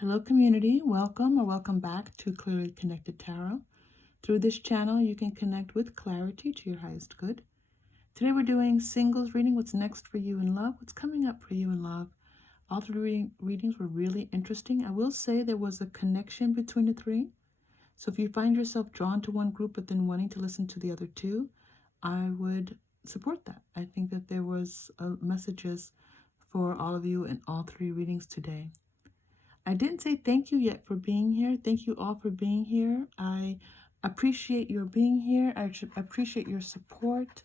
Hello community, welcome or welcome back to Clearly Connected Tarot. Through this channel you can connect with clarity to your highest good. Today we're doing singles reading, what's next for you in love, what's coming up for you in love. All three readings were really interesting. I will say there was a connection between the three. So if you find yourself drawn to one group but then wanting to listen to the other two, I would support that. I think that there was messages for all of you in all three readings today. I didn't say thank you yet for being here. Thank you all for being here. I appreciate your being here. I appreciate your support.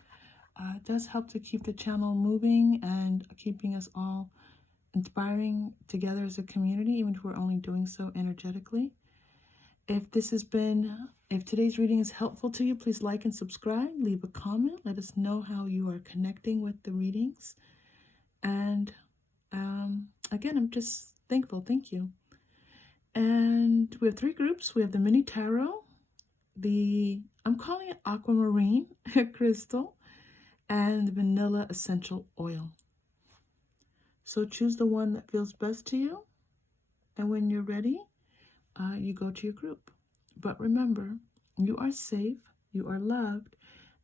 It does help to keep the channel moving and keeping us all inspiring together as a community, even if we're only doing so energetically. If today's reading is helpful to you, please like and subscribe, leave a comment, let us know how you are connecting with the readings. And again, I'm just thankful. Thank you. And we have three groups. We have the mini tarot, I'm calling it aquamarine crystal, and the vanilla essential oil. So choose the one that feels best to you. And when you're ready, you go to your group. But remember, you are safe, you are loved,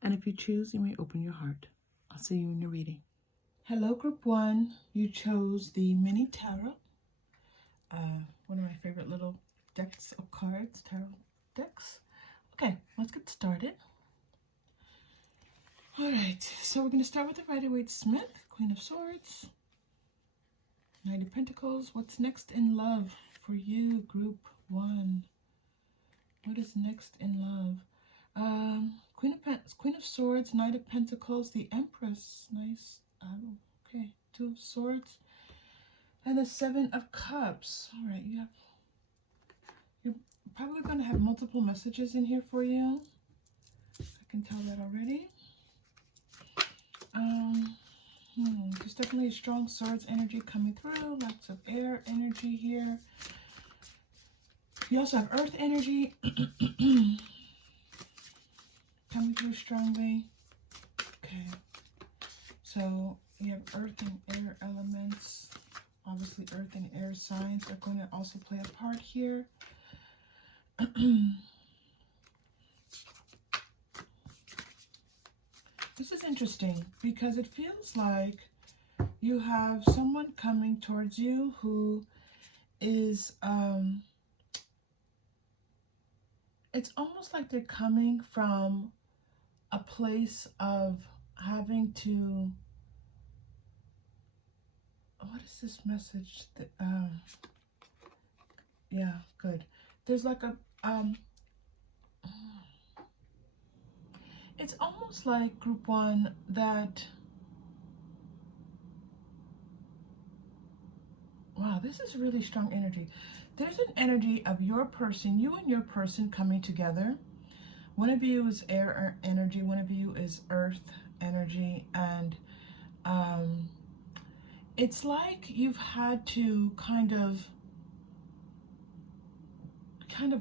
and if you choose, you may open your heart. I'll see you in your reading. Hello, group one. You chose the mini tarot. One of my favorite little decks of cards, tarot decks. Okay, let's get started. All right, so we're going to start with the Rider-Waite-Smith, Queen of Swords, Knight of Pentacles. What's next in love for you, group one? What is next in love? Queen of Swords, Knight of Pentacles, the Empress. Nice. Okay, Two of Swords, and the Seven of Cups. All right, you're probably going to have multiple messages in here for you. I can tell that already. There's definitely a strong swords energy coming through. Lots of air energy here. You also have earth energy coming through strongly. Okay. So you have earth and air elements. Obviously earth and air signs are going to also play a part here. This is interesting because it feels like you have someone coming towards you who is, it's almost like they're coming from a place of having to, what is this message? Yeah, good. There's like a, it's almost like group one that, wow, this is really strong energy. There's an energy of your person, you and your person coming together. One of you is air energy, one of you is earth energy, and it's like you've had to kind of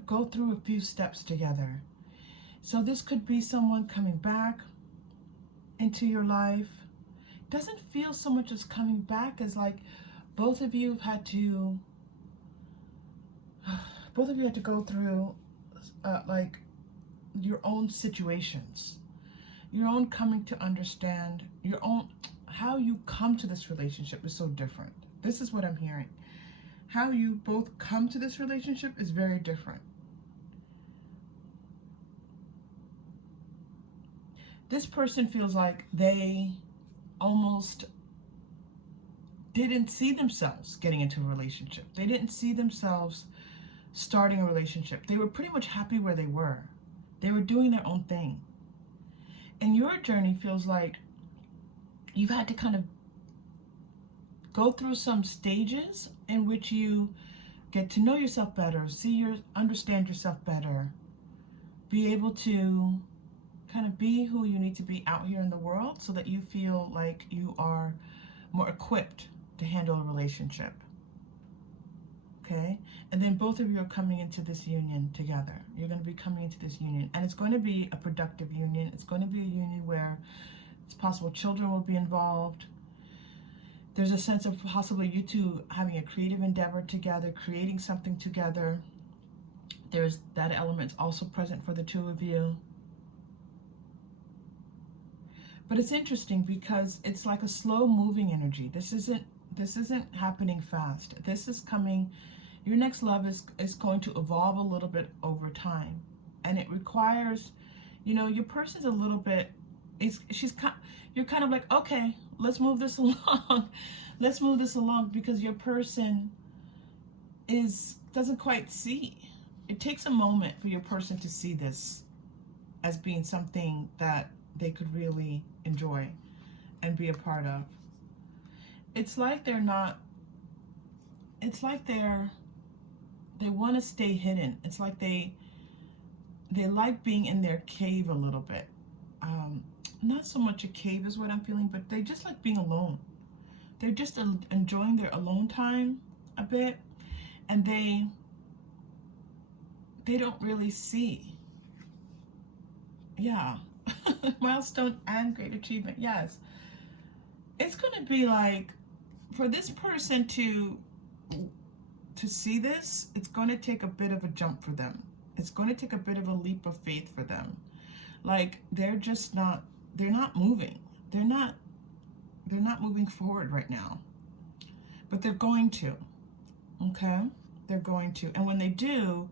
go through a few steps together. So this could be someone coming back into your life. It doesn't feel so much as coming back as like both of you had to go through like your own situations, your own coming to understand, your own, how you come to this relationship is so different. This is what I'm hearing. How you both come to this relationship is very different. This person feels like they almost didn't see themselves getting into a relationship. They didn't see themselves starting a relationship. They were pretty much happy where they were. They were doing their own thing. And your journey feels like you've had to kind of go through some stages in which you get to know yourself better, understand yourself better, be able to kind of be who you need to be out here in the world so that you feel like you are more equipped to handle a relationship. Okay? And then both of you are coming into this union together. You're going to be coming into this union, and it's going to be a productive union. It's going to be a union where it's possible children will be involved. There's a sense of possibly you two having a creative endeavor together, creating something together. There's that element also present for the two of you. But it's interesting because it's like a slow moving energy. This isn't happening fast. This is coming, your next love is going to evolve a little bit over time. And it requires, you know, your person's a little bit, you're kind of like, okay, let's move this along. Let's move this along, because your person doesn't quite see. It takes a moment for your person to see this as being something that they could really enjoy and be a part of. It's like they want to stay hidden. It's like they like being in their cave a little bit. Not so much a cave is what I'm feeling, but they just like being alone. They're just enjoying their alone time a bit, and they don't really see. Yeah. Milestone and great achievement. Yes. It's going to be like, for this person to see this, it's going to take a bit of a jump for them. It's going to take a bit of a leap of faith for them. Like they're not moving. They're not moving forward right now. But they're going to. Okay? They're going to. And when they do,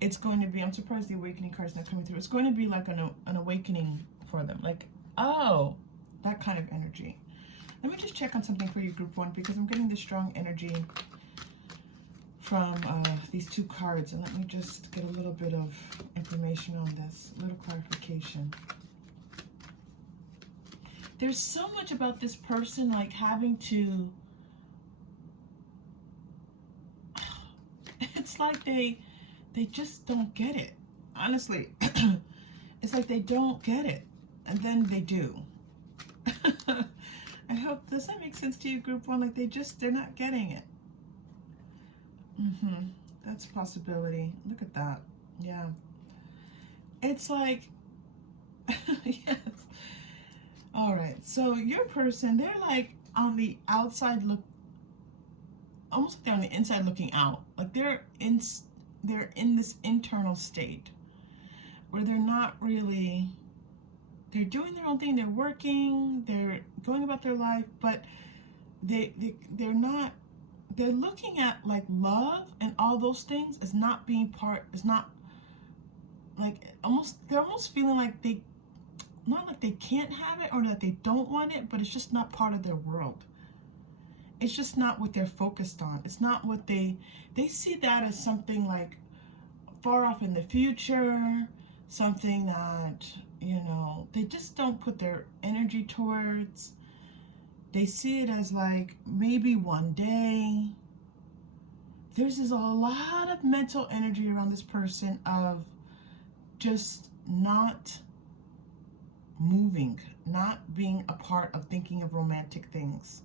it's going to be, I'm surprised the awakening card's not coming through. It's going to be like an awakening for them. Like, oh, that kind of energy. Let me just check on something for you, group one, because I'm getting this strong energy from these two cards. And let me just get a little bit of information on this, a little clarification. There's so much about this person, like having to, it's like they just don't get it. Honestly, it's like they don't get it, and then they do. I hope, does that make sense to you, group one? Like they're not getting it. That's a possibility. Look at that. Yeah. It's like, yes. All right. So your person, they're like on the outside almost like they're on the inside looking out. Like they're in this internal state where they're not really, they're doing their own thing, they're working, they're going about their life, but they're looking at like love and all those things as not being is not like, they're almost feeling like not like they can't have it or that they don't want it, but it's just not part of their world. It's just not what they're focused on. It's not what they see that as something like far off in the future, something that, you know, they just don't put their energy towards. They see it as like maybe one day. There's a lot of mental energy around this person of just not moving, not being a part of thinking of romantic things.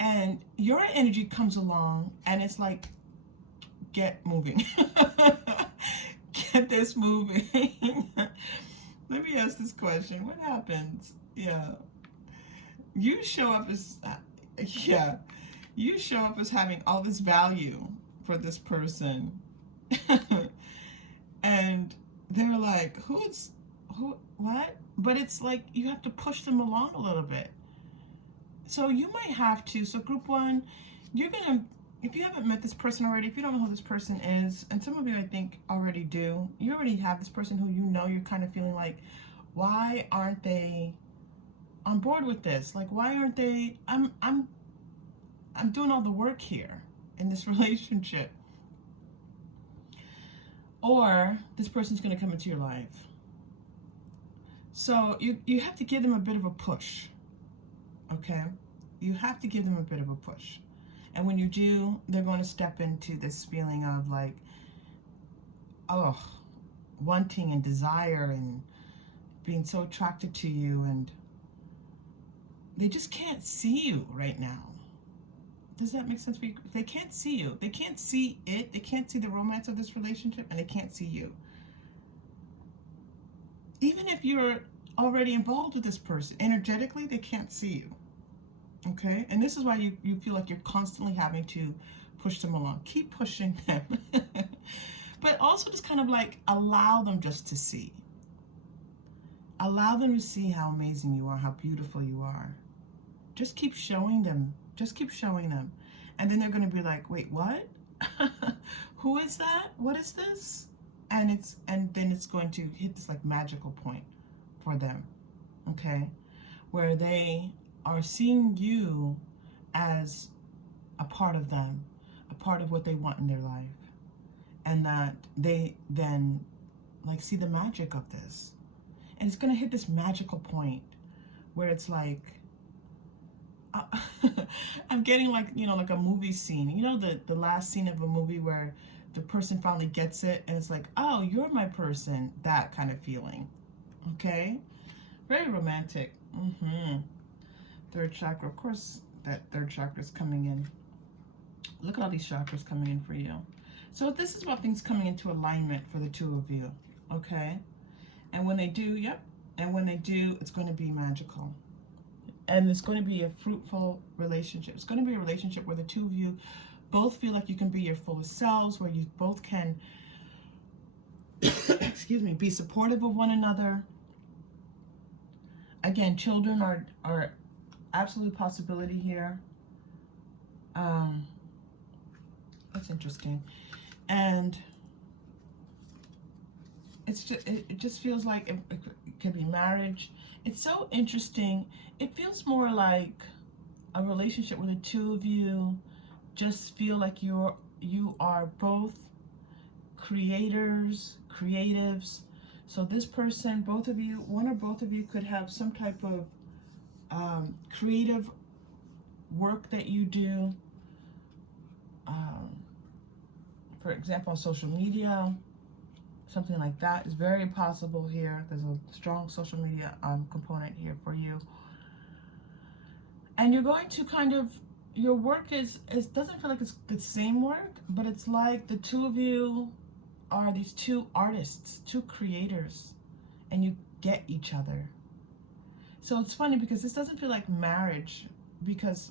And your energy comes along and it's like, get moving. Get this moving. Let me ask this question. What happens? Yeah. You show up as, you show up as having all this value for this person. And they're like, who, what? But it's like, you have to push them along a little bit. So you might have to, so group one, you're going to, if you haven't met this person already, if you don't know who this person is, and some of you I think already do, you already have this person who you know, you're kind of feeling like, why aren't they on board with this? Like, why aren't they, I'm doing all the work here in this relationship. Or this person's going to come into your life. So you have to give them a bit of a push. Okay? You have to give them a bit of a push. And when you do, they're going to step into this feeling of like, oh, wanting and desire and being so attracted to you, and they just can't see you right now. Does that make sense for you? They can't see you. They can't see it. They can't see the romance of this relationship, and they can't see you. Even if you're already involved with this person, energetically, they can't see you. Okay? And this is why you feel like you're constantly having to push them along. Keep pushing them. But also just kind of like allow them just to see. Allow them to see how amazing you are, how beautiful you are. Just keep showing them. Just keep showing them. And then they're going to be like, wait, what? Who is that? What is this? And then it's going to hit this like magical point for them. Okay? Where they are seeing you as a part of them, a part of what they want in their life. And that they then like see the magic of this. And it's going to hit this magical point where it's like, I'm getting like, you know, like a movie scene. You know, the last scene of a movie where the person finally gets it and it's like, oh, you're my person. That kind of feeling. Okay? Very romantic. Third chakra. Of course, that third chakra is coming in. Look at all these chakras coming in for you. So this is about things coming into alignment for the two of you. Okay? And when they do, and when they do, it's going to be magical. And it's going to be a fruitful relationship. It's going to be a relationship where the two of you both feel like you can be your fullest selves, where you both can, excuse me, be supportive of one another. Again, children are absolute possibility here. That's interesting. And it's just, it just feels like it could be marriage. It's so interesting. It feels more like a relationship where the two of you just feel like you are both creatives. So this person, both of you, one or both of you could have some type of creative work that you do. For example, on social media, something like that is very possible here. There's a strong social media component here for you. And you're going to kind of, your work doesn't feel like it's the same work, but it's like the two of you are these two artists, two creators, and you get each other. So it's funny because this doesn't feel like marriage, because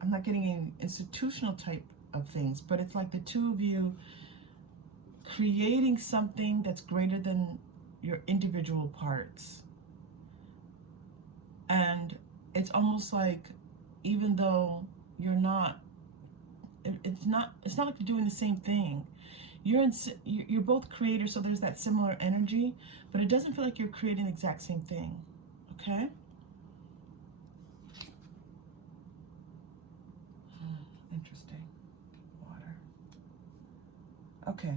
I'm not getting an institutional type of things, but it's like the two of you creating something that's greater than your individual parts. And it's almost like, even though you're not, it's not like you're doing the same thing. You're both creators, so there's that similar energy, but it doesn't feel like you're creating the exact same thing. Okay? Interesting. Water. Okay.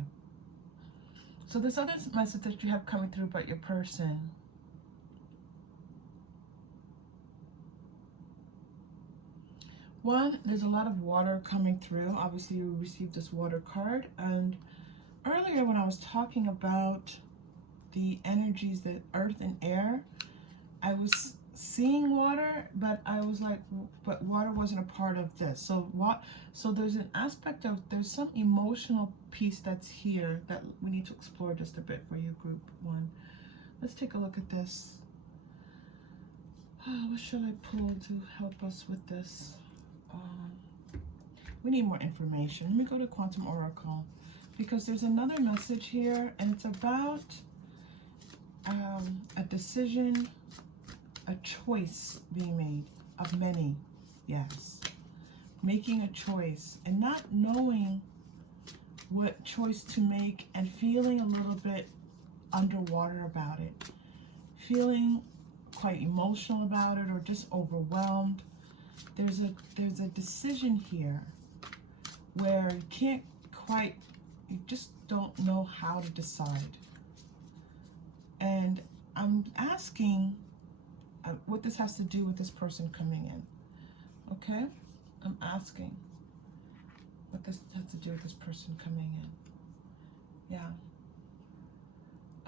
So this other message that you have coming through about your person. One, there's a lot of water coming through. Obviously, you received this water card. And earlier when I was talking about the energies, the earth and air, I was seeing water, but I was like, but water wasn't a part of this. So there's an aspect of, there's some emotional piece that's here that we need to explore just a bit for you, group one. Let's take a look at this. What should I pull to help us with this? We need more information. Let me go to Quantum Oracle, because there's another message here, and it's about a decision, a choice being made of many. Yes, making a choice and not knowing what choice to make, and feeling a little bit underwater about it, feeling quite emotional about it, or just overwhelmed. There's a decision here where you can't quite, you just don't know how to decide. And I'm asking what this has to do with this person coming in. Okay? I'm asking what this has to do with this person coming in. Yeah.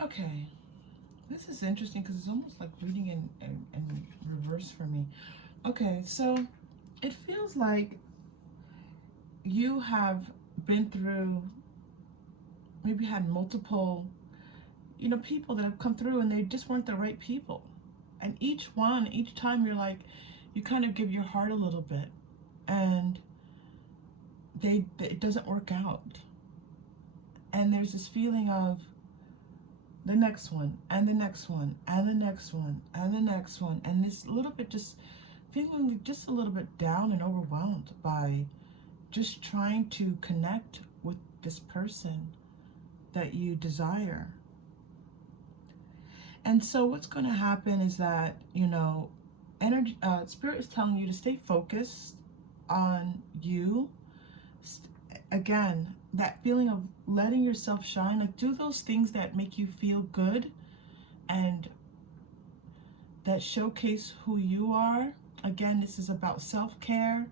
Okay. This is interesting because it's almost like reading in reverse for me. Okay, so it feels like you have been through, maybe had multiple, people that have come through, and they just weren't the right people. And each time you're like, you kind of give your heart a little bit, and it doesn't work out. And there's this feeling of the next one, and the next one, and the next one, and the next one, and this little bit just feeling just a little bit down and overwhelmed by just trying to connect with this person that you desire. And so what's going to happen is that, you know, energy, Spirit is telling you to stay focused on you. Again, that feeling of letting yourself shine, like do those things that make you feel good and that showcase who you are. Again, this is about self-care.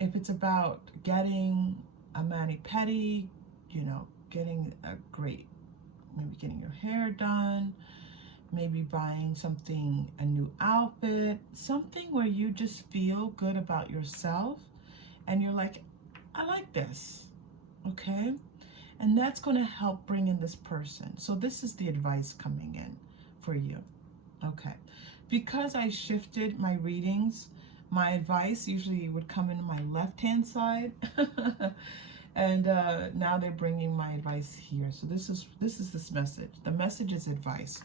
If it's about getting a mani-pedi, you know, getting a great, maybe getting your hair done, maybe buying something, a new outfit, something where you just feel good about yourself and you're like, I like this, okay? And that's going to help bring in this person. So this is the advice coming in for you, okay? Because I shifted my readings, my advice usually would come in my left-hand side, and now they're bringing my advice here. So this is this message. The message is advice.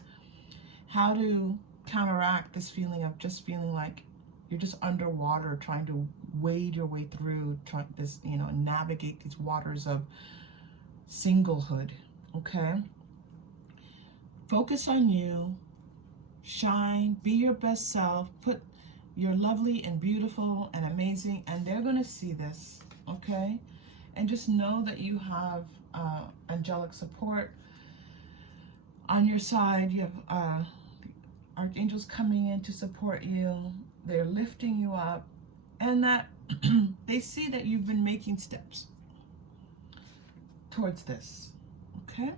How to counteract this feeling of just feeling like you're just underwater, trying to wade your way through this, you know, navigate these waters of singlehood. Okay. Focus on you. Shine. Be your best self. Put you're lovely and beautiful and amazing, and they're going to see this. Okay. And just know that you have angelic support on your side. You have archangels coming in to support you. They're lifting you up, and that they see that you've been making steps towards this. Okay.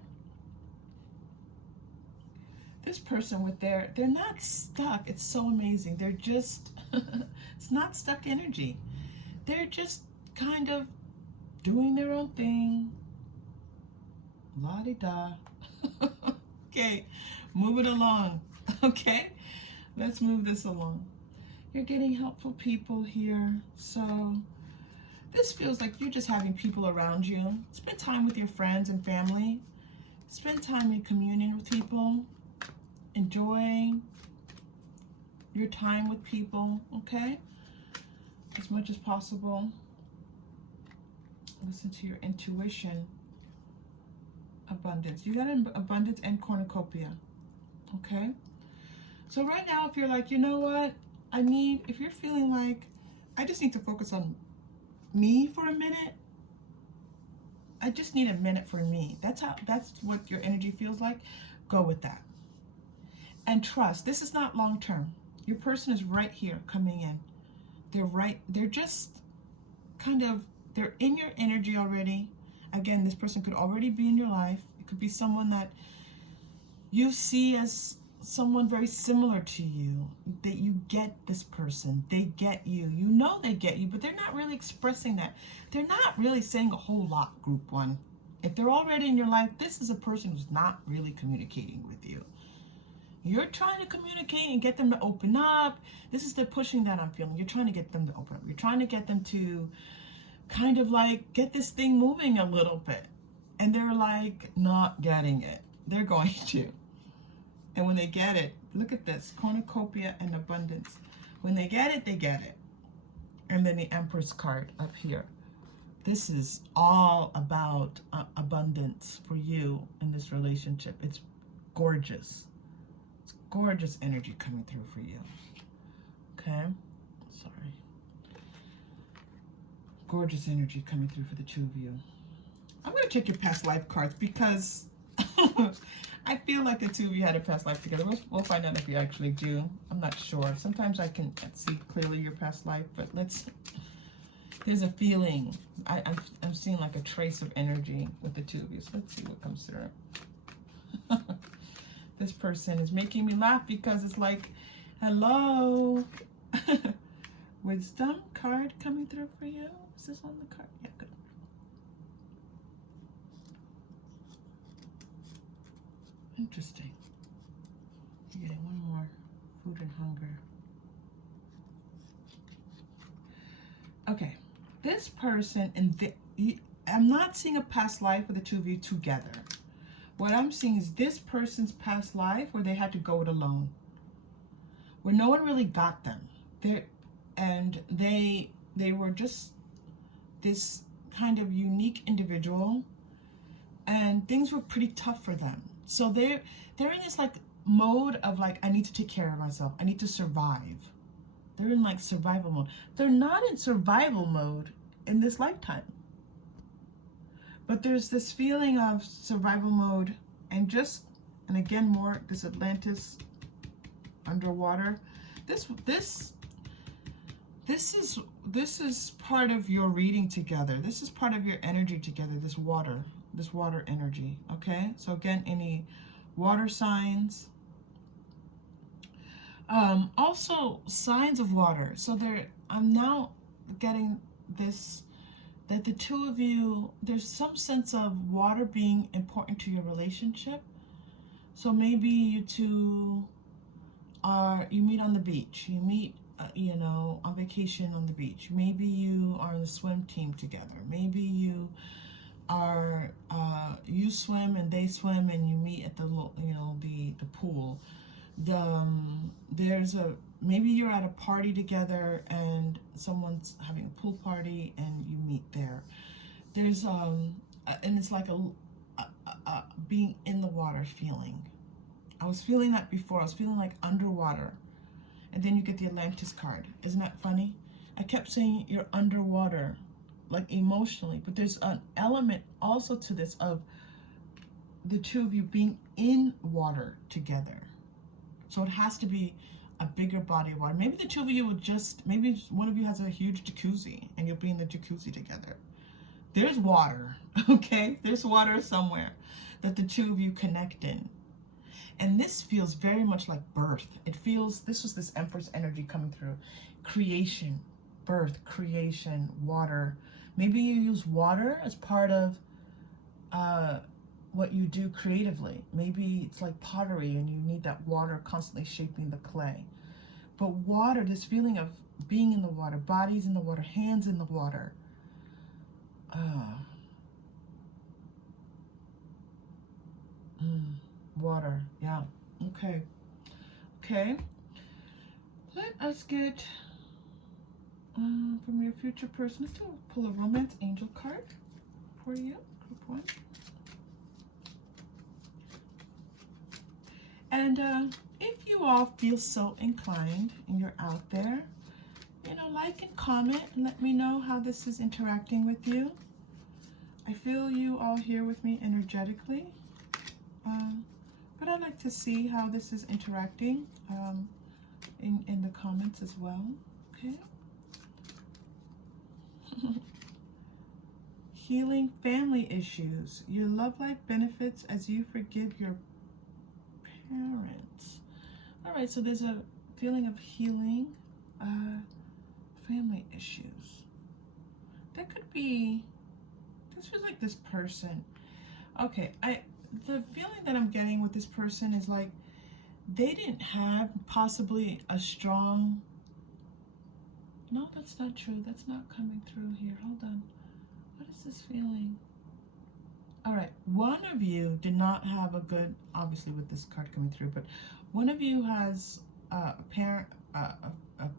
This person with they're not stuck. It's so amazing. They're just it's not stuck energy. They're just kind of doing their own thing. La-di-da. Okay, move it along. Okay, let's move this along. You're getting helpful people here. So this feels like you're just having people around you. Spend time with your friends and family. Spend time in communion with people. Enjoy your time with people, okay? As much as possible. Listen to your intuition. Abundance. You got abundance and cornucopia, okay? So right now, if you're like, you know what? If you're feeling like, I just need to focus on me for a minute. I just need a minute for me. That's what your energy feels like. Go with that. And trust, this is not long term. Your person is right here coming in. They're just kind of, they're in your energy already. Again, this person could already be in your life. It could be someone that you see as someone very similar to you, that you get this person. They get you. You know they get you, but they're not really expressing that. They're not really saying a whole lot, group one. If they're already in your life, this is a person who's not really communicating with you. You're trying to communicate and get them to open up. This is the pushing that I'm feeling. You're trying to get them to open up. You're trying to get them to kind of like get this thing moving a little bit. And they're like not getting it. They're going to. And when they get it, look at this, cornucopia and abundance. When they get it, they get it. And then the Empress card up here. This is all about abundance for you in this relationship. It's gorgeous. It's gorgeous energy coming through for you. Okay? Sorry. Gorgeous energy coming through for the two of you. I'm going to check your past life cards because I feel like the two of you had a past life together. We'll find out if you actually do. I'm not sure. Sometimes I can see clearly your past life, but there's a feeling. I'm seeing like a trace of energy with the two of you. So let's see what comes through. This person is making me laugh because it's like, hello. Wisdom card coming through for you. Is this on the card? Yeah, good. Interesting. You're getting one more. Food and hunger. Okay, this person, I'm not seeing a past life with the two of you together. What I'm seeing is this person's past life where they had to go it alone, where no one really got them. They were just this kind of unique individual, and things were pretty tough for them. So they're in this like mode of like, I need to take care of myself. I need to survive. They're in like survival mode. They're not in survival mode in this lifetime. But there's this feeling of survival mode, and again, more this Atlantis underwater. This is part of your reading together. This is part of your energy together, this water energy, okay? So again, any water signs. Also signs of water. So I'm now getting this, that the two of you, there's some sense of water being important to your relationship. So maybe you two you meet on the beach, you meet on vacation on the beach. Maybe you are on the swim team together. Maybe you are you swim and they swim and you meet at the pool. Maybe you're at a party together and someone's having a pool party and you meet there. There's and it's like a being in the water feeling. I was feeling that before. I was feeling like underwater. And then you get the Atlantis card. Isn't that funny? I kept saying you're underwater, like emotionally, but there's an element also to this of the two of you being in water together. So it has to be a bigger body of water. Maybe the two of you would maybe one of you has a huge jacuzzi and you'll be in the jacuzzi together. There's water, okay? There's water somewhere that the two of you connect in. And this feels very much like birth. It feels, this was this Empress energy coming through. Creation, birth, creation, water. Maybe you use water as part of what you do creatively. Maybe it's like pottery and you need that water constantly shaping the clay. But water, this feeling of being in the water, bodies in the water, hands in the water. Water, yeah. Okay. Let us get from your future person. Let's pull a romance angel card for you, group 1. And if you all feel so inclined and you're out there, like and comment and let me know how this is interacting with you. I feel you all here with me energetically. But I'd like to see how this is interacting in the comments as well. Okay. Healing family issues. Your love life benefits as you forgive your parents. All right, so there's a feeling of healing family issues. That could be, this feels like this person. Okay, the feeling that I'm getting with this person is like they didn't have possibly a strong, no, that's not true. That's not coming through here. Hold on. What is this feeling? All right, one of you did not have a good, obviously with this card coming through, but one of you has a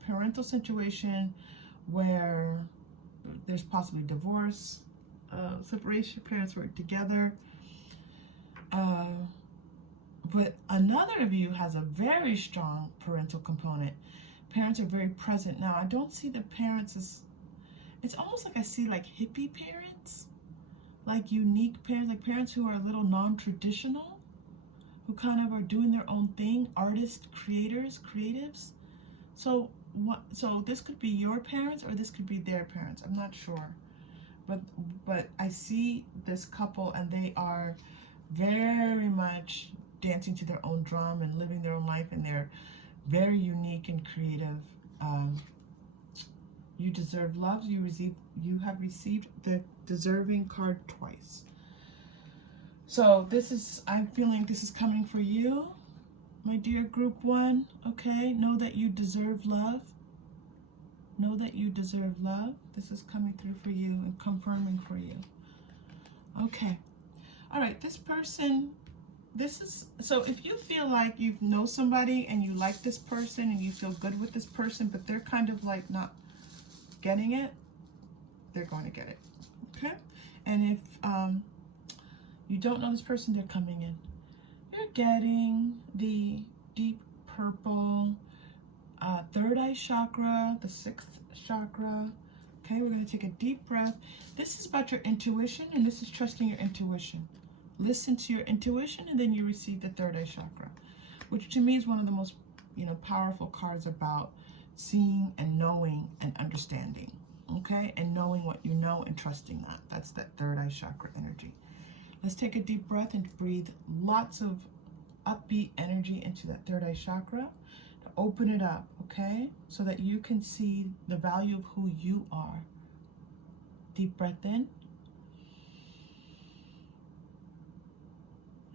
parental situation where there's possibly divorce, separation, parents were together. But another of you has a very strong parental component. Parents are very present. Now, I don't see the parents as, it's almost like I see like hippie parents, like unique parents, like parents who are a little non-traditional, who kind of are doing their own thing, artists, creatives. So this could be your parents or this could be their parents. I'm not sure. But I see this couple and they are very much dancing to their own drum and living their own life, and they're very unique and creative. You deserve love. You have received the deserving card twice. So I'm feeling this is coming for you, my dear group 1. Okay, know that you deserve love. Know that you deserve love. This is coming through for you and confirming for you. Okay. All right, this person, this is, so if you feel like you know somebody and you like this person and you feel good with this person, but they're kind of like not getting it, they're going to get it. Okay. And if you don't know this person, they're coming in. You're getting the deep purple third eye chakra, the sixth chakra. Okay, we're going to take a deep breath. This is about your intuition, and this is trusting your intuition. Listen to your intuition, and then you receive the third eye chakra, which to me is one of the most, powerful cards about seeing and knowing and understanding. Okay, and knowing what you know and trusting that. That's that third eye chakra energy. Let's take a deep breath and breathe lots of upbeat energy into that third eye chakra to open it up, okay? So that you can see the value of who you are. Deep breath in.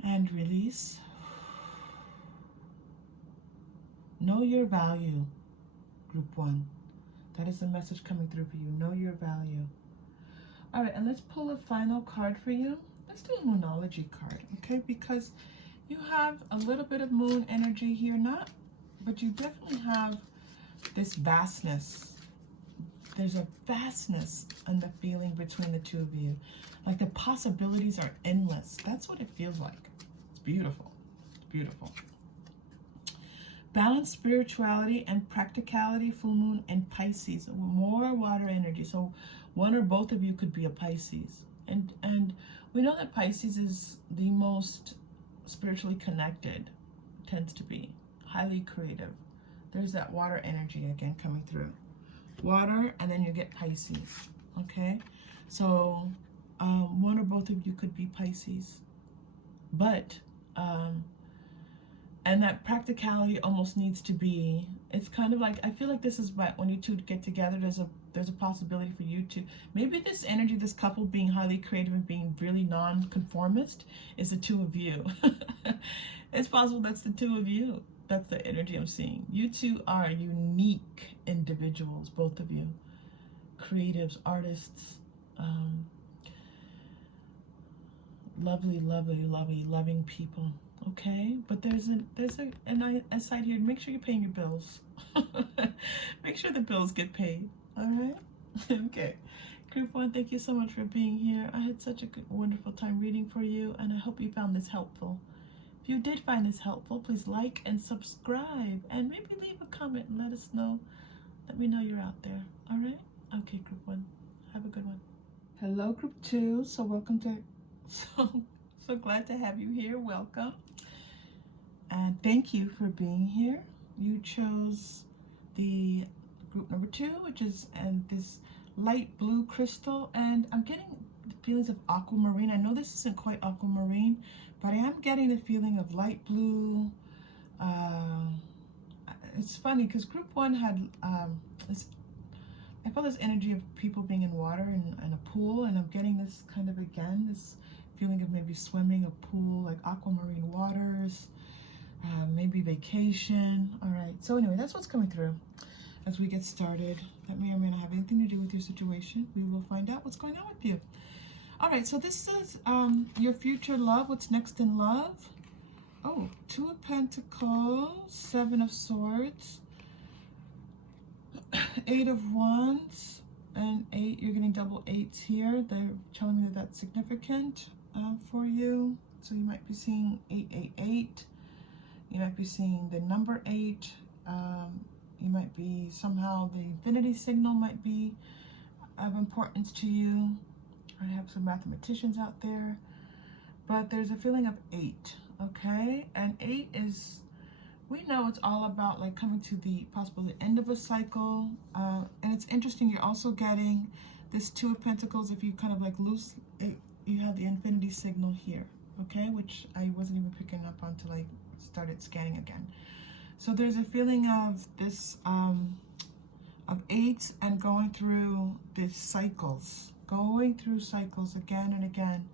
And release. Know your value, group 1. That is the message coming through for you. Know your value. All right, and let's pull a final card for you. Let's do a Moonology card, okay? Because you have a little bit of moon energy here, but you definitely have this vastness. There's a vastness in the feeling between the two of you. Like the possibilities are endless. That's what it feels like. It's beautiful. It's beautiful. Balance spirituality and practicality, full moon and Pisces. More water energy. So one or both of you could be a Pisces. And we know that Pisces is the most spiritually connected, tends to be highly creative. There's that water energy again coming through. Water, and then you get Pisces. Okay, so one or both of you could be Pisces, but and that practicality almost needs to be, it's kind of like, I feel like this is what, when you two get together, there's a possibility for you to, maybe this energy, this couple being highly creative and being really non-conformist is the two of you. It's possible that's the two of you. That's the energy I'm seeing. You two are unique individuals, both of you. Creatives, artists, lovely, loving people. Okay, but there's a side here. Make sure you're paying your bills. Make sure the bills get paid. All right. Okay. Group 1, thank you so much for being here. I had such a good, wonderful time reading for you, and I hope you found this helpful. If you did find this helpful, please like and subscribe, and maybe leave a comment and let us know. Let me know you're out there. All right. Okay, Group 1. Have a good one. Hello, Group 2. So welcome to. So glad to have you here. Welcome. And thank you for being here. You chose the group number 2, which is this light blue crystal, and I'm getting the feelings of aquamarine. I know this isn't quite aquamarine, but I am getting the feeling of light blue. It's funny because group 1 had I felt this energy of people being in water and a pool, and I'm getting this kind of, again, this feeling of maybe swimming, a pool, like aquamarine waters, maybe vacation. All right, so anyway, that's what's coming through as we get started. That may or may not have anything to do with your situation. We will find out what's going on with you. All right, so this is your future love, what's next in love. Oh, 2 of Pentacles, 7 of Swords, 8 of Wands, and 8. You're getting double 8s here. They're telling me that that's significant for you. So you might be seeing 888. You might be seeing the number 8. You might be, somehow the infinity signal might be of importance to you. I have some mathematicians out there. But there's a feeling of 8, okay? And 8 is, we know it's all about like coming to the possible end of a cycle. And it's interesting, you're also getting this 2 of Pentacles. If you kind of like lose it, you have the infinity signal here, okay? Which I wasn't even picking up on until I started scanning again. So there's a feeling of this, of 8s and going through these cycles, again and again.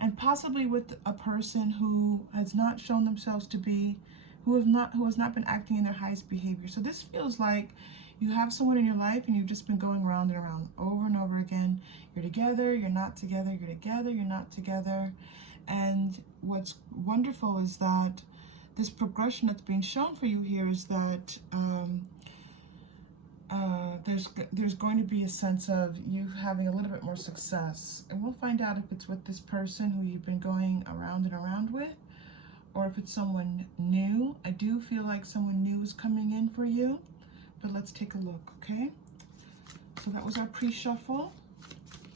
And possibly with a person who has not shown themselves to be, who has not been acting in their highest behavior. So this feels like You have someone in your life and you've just been going around and around over and over again. You're together, you're not together, you're together, you're not together. And what's wonderful is that this progression that's being shown for you here is that there's going to be a sense of you having a little bit more success. And we'll find out if it's with this person who you've been going around and around with, or if it's someone new. I do feel like someone new is coming in for you, but let's take a look, okay? So that was our pre-shuffle.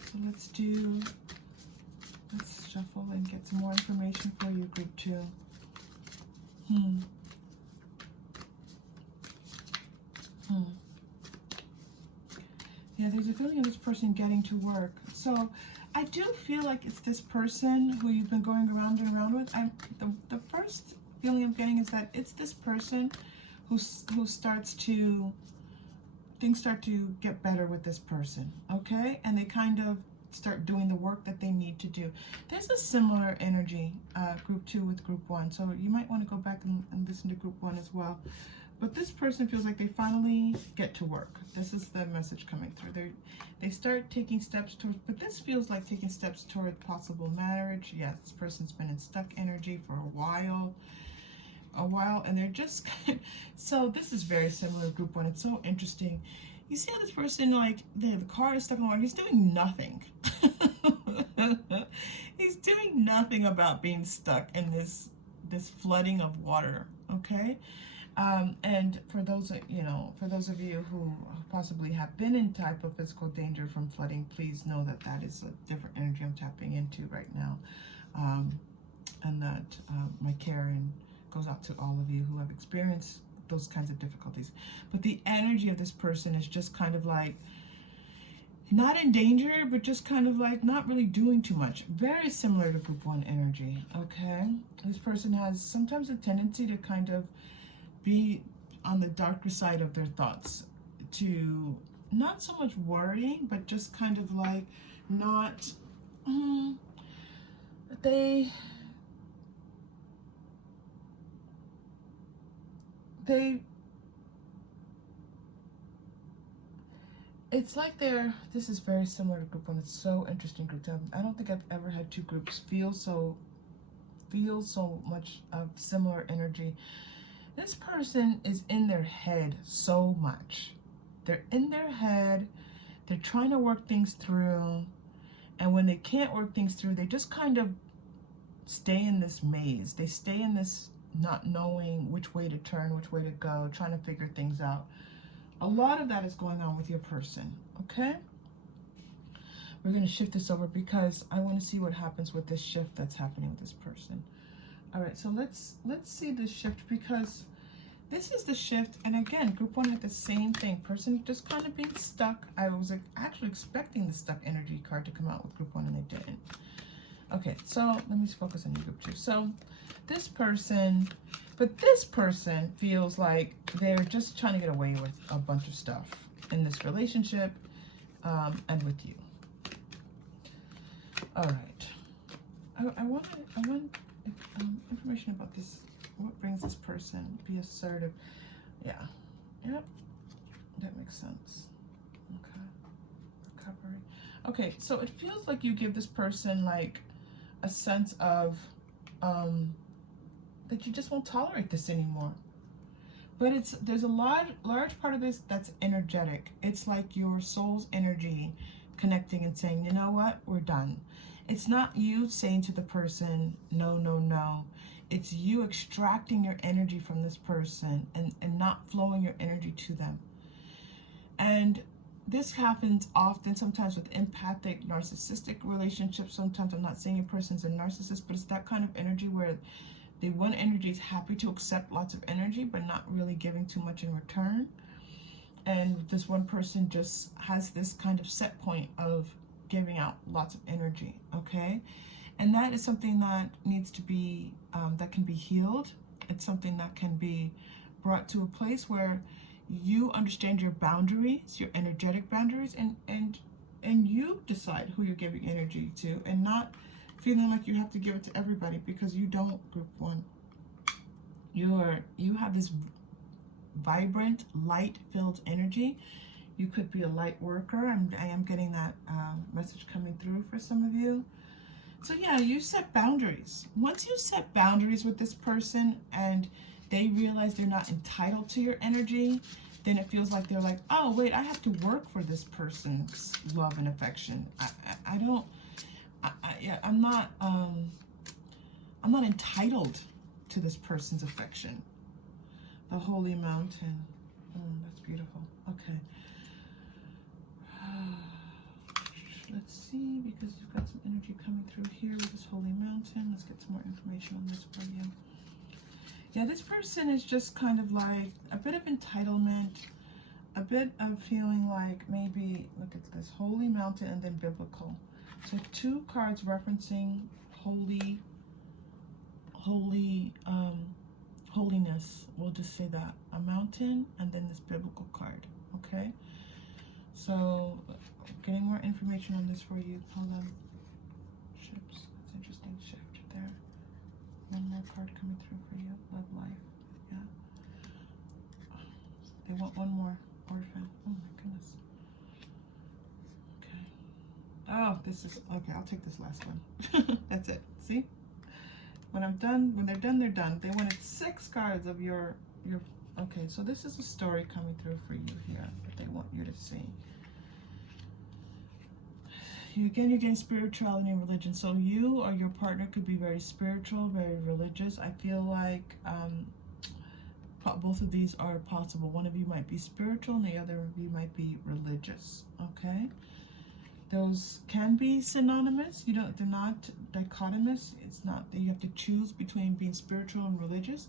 So let's shuffle and get some more information for you, group 2. Yeah, there's a feeling of this person getting to work. So I do feel like it's this person who you've been going around and around with. The first feeling I'm getting is that it's this person who starts to, things start to get better with this person, okay? And they kind of start doing the work that they need to do. There's a similar energy, group 2 with group 1. So you might want to go back and listen to group 1 as well. But this person feels like they finally get to work. This is the message coming through. They start taking steps towards, but this feels like taking steps toward possible marriage. Yes, this person's been in stuck energy for a while, and they're just, so this is very similar to group 1. It's so interesting. You see how this person, like, the car is stuck in the water. He's doing nothing. He's doing nothing about being stuck in this flooding of water, okay? And for those, for those of you who possibly have been in type of physical danger from flooding, please know that that is a different energy I'm tapping into right now. And that my care goes out to all of you who have experienced those kinds of difficulties. But the energy of this person is just kind of like, not in danger, but just kind of like not really doing too much. Very similar to group 1 energy, okay? This person has sometimes a tendency to kind of be on the darker side of their thoughts, to not so much worrying, but just kind of like not, it's like this is very similar to group 1. It's so interesting, group 2. I don't think I've ever had 2 groups feel so much of similar energy. This person is in their head so much. They're in their head, they're trying to work things through, and when they can't work things through, they just kind of stay in this maze. They stay in this not knowing which way to turn, which way to go, trying to figure things out. A lot of that is going on with your person, okay? We're going to shift this over because I want to see what happens with this shift that's happening with this person. All right, so let's see this shift, because this is the shift. And again, group 1 had the same thing. Person just kind of being stuck. I was actually expecting the stuck energy card to come out with group 1, and it didn't. Okay, so let me focus on you, group 2. So this person feels like they're just trying to get away with a bunch of stuff in this relationship, and with you. All right. I want information about this. What brings this person? Be assertive. Yeah. Yep. That makes sense. Okay. Recovery. Okay, so it feels like you give this person like a sense of that you just won't tolerate this anymore. But there's a large part of this that's energetic. It's like your soul's energy connecting and saying, you know what, we're done. It's not you saying to the person, no, no, no. It's you extracting your energy from this person and not flowing your energy to them. And this happens often, sometimes with empathic, narcissistic relationships. Sometimes, I'm not saying a person's a narcissist, but it's that kind of energy where the one energy is happy to accept lots of energy, but not really giving too much in return. And this one person just has this kind of set point of giving out lots of energy, okay? And that is something that needs to be, that can be healed. It's something that can be brought to a place where you understand your boundaries, your energetic boundaries, and you decide who you're giving energy to, and not feeling like you have to give it to everybody, because you don't, group 1. You have this vibrant, light-filled energy. You could be a light worker. I am getting that message coming through for some of you. So yeah, you set boundaries. Once you set boundaries with this person and they realize they're not entitled to your energy, then it feels like they're like, oh wait, I have to work for this person's love and affection. I'm not entitled to this person's affection. The Holy Mountain. Oh, that's beautiful. Okay. Let's see, because you've got some energy coming through here with this Holy Mountain. Let's get some more information on this for you. Yeah, this person is just kind of like a bit of entitlement, a bit of feeling like maybe, look at this, Holy Mountain and then biblical. So 2 cards referencing holiness. We'll just say that. A mountain and then this biblical card, okay? So, getting more information on this for you. Hold on. Ships. That's interesting. Shift there. One more card coming through for you. Love life. Yeah. They want one more. Orphan. Oh my goodness. Okay. Oh, this is okay. I'll take this last one. That's it. See? When I'm done, when they're done, they're done. They wanted 6 cards of your. Okay, so this is a story coming through for you here that they want you to see. You're getting spirituality and religion. So you or your partner could be very spiritual, very religious. I feel like both of these are possible. One of you might be spiritual and the other of you might be religious. Okay? Those can be synonymous. They're not dichotomous. It's not that you have to choose between being spiritual and religious.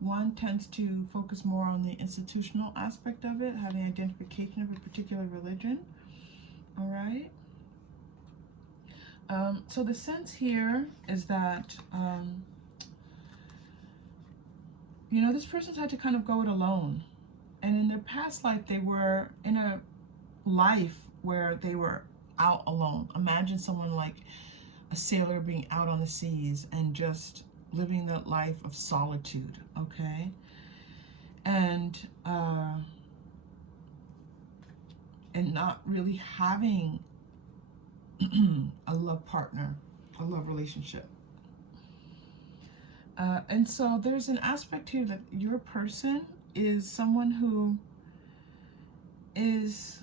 One tends to focus more on the institutional aspect of it, having identification of a particular religion. All right? So the sense here is that, this person's had to kind of go it alone. And in their past life, they were in a life where they were out alone. Imagine someone like a sailor being out on the seas and just living that life of solitude, okay? And not really having a love partner, a love relationship. And so there's an aspect here that your person is someone who has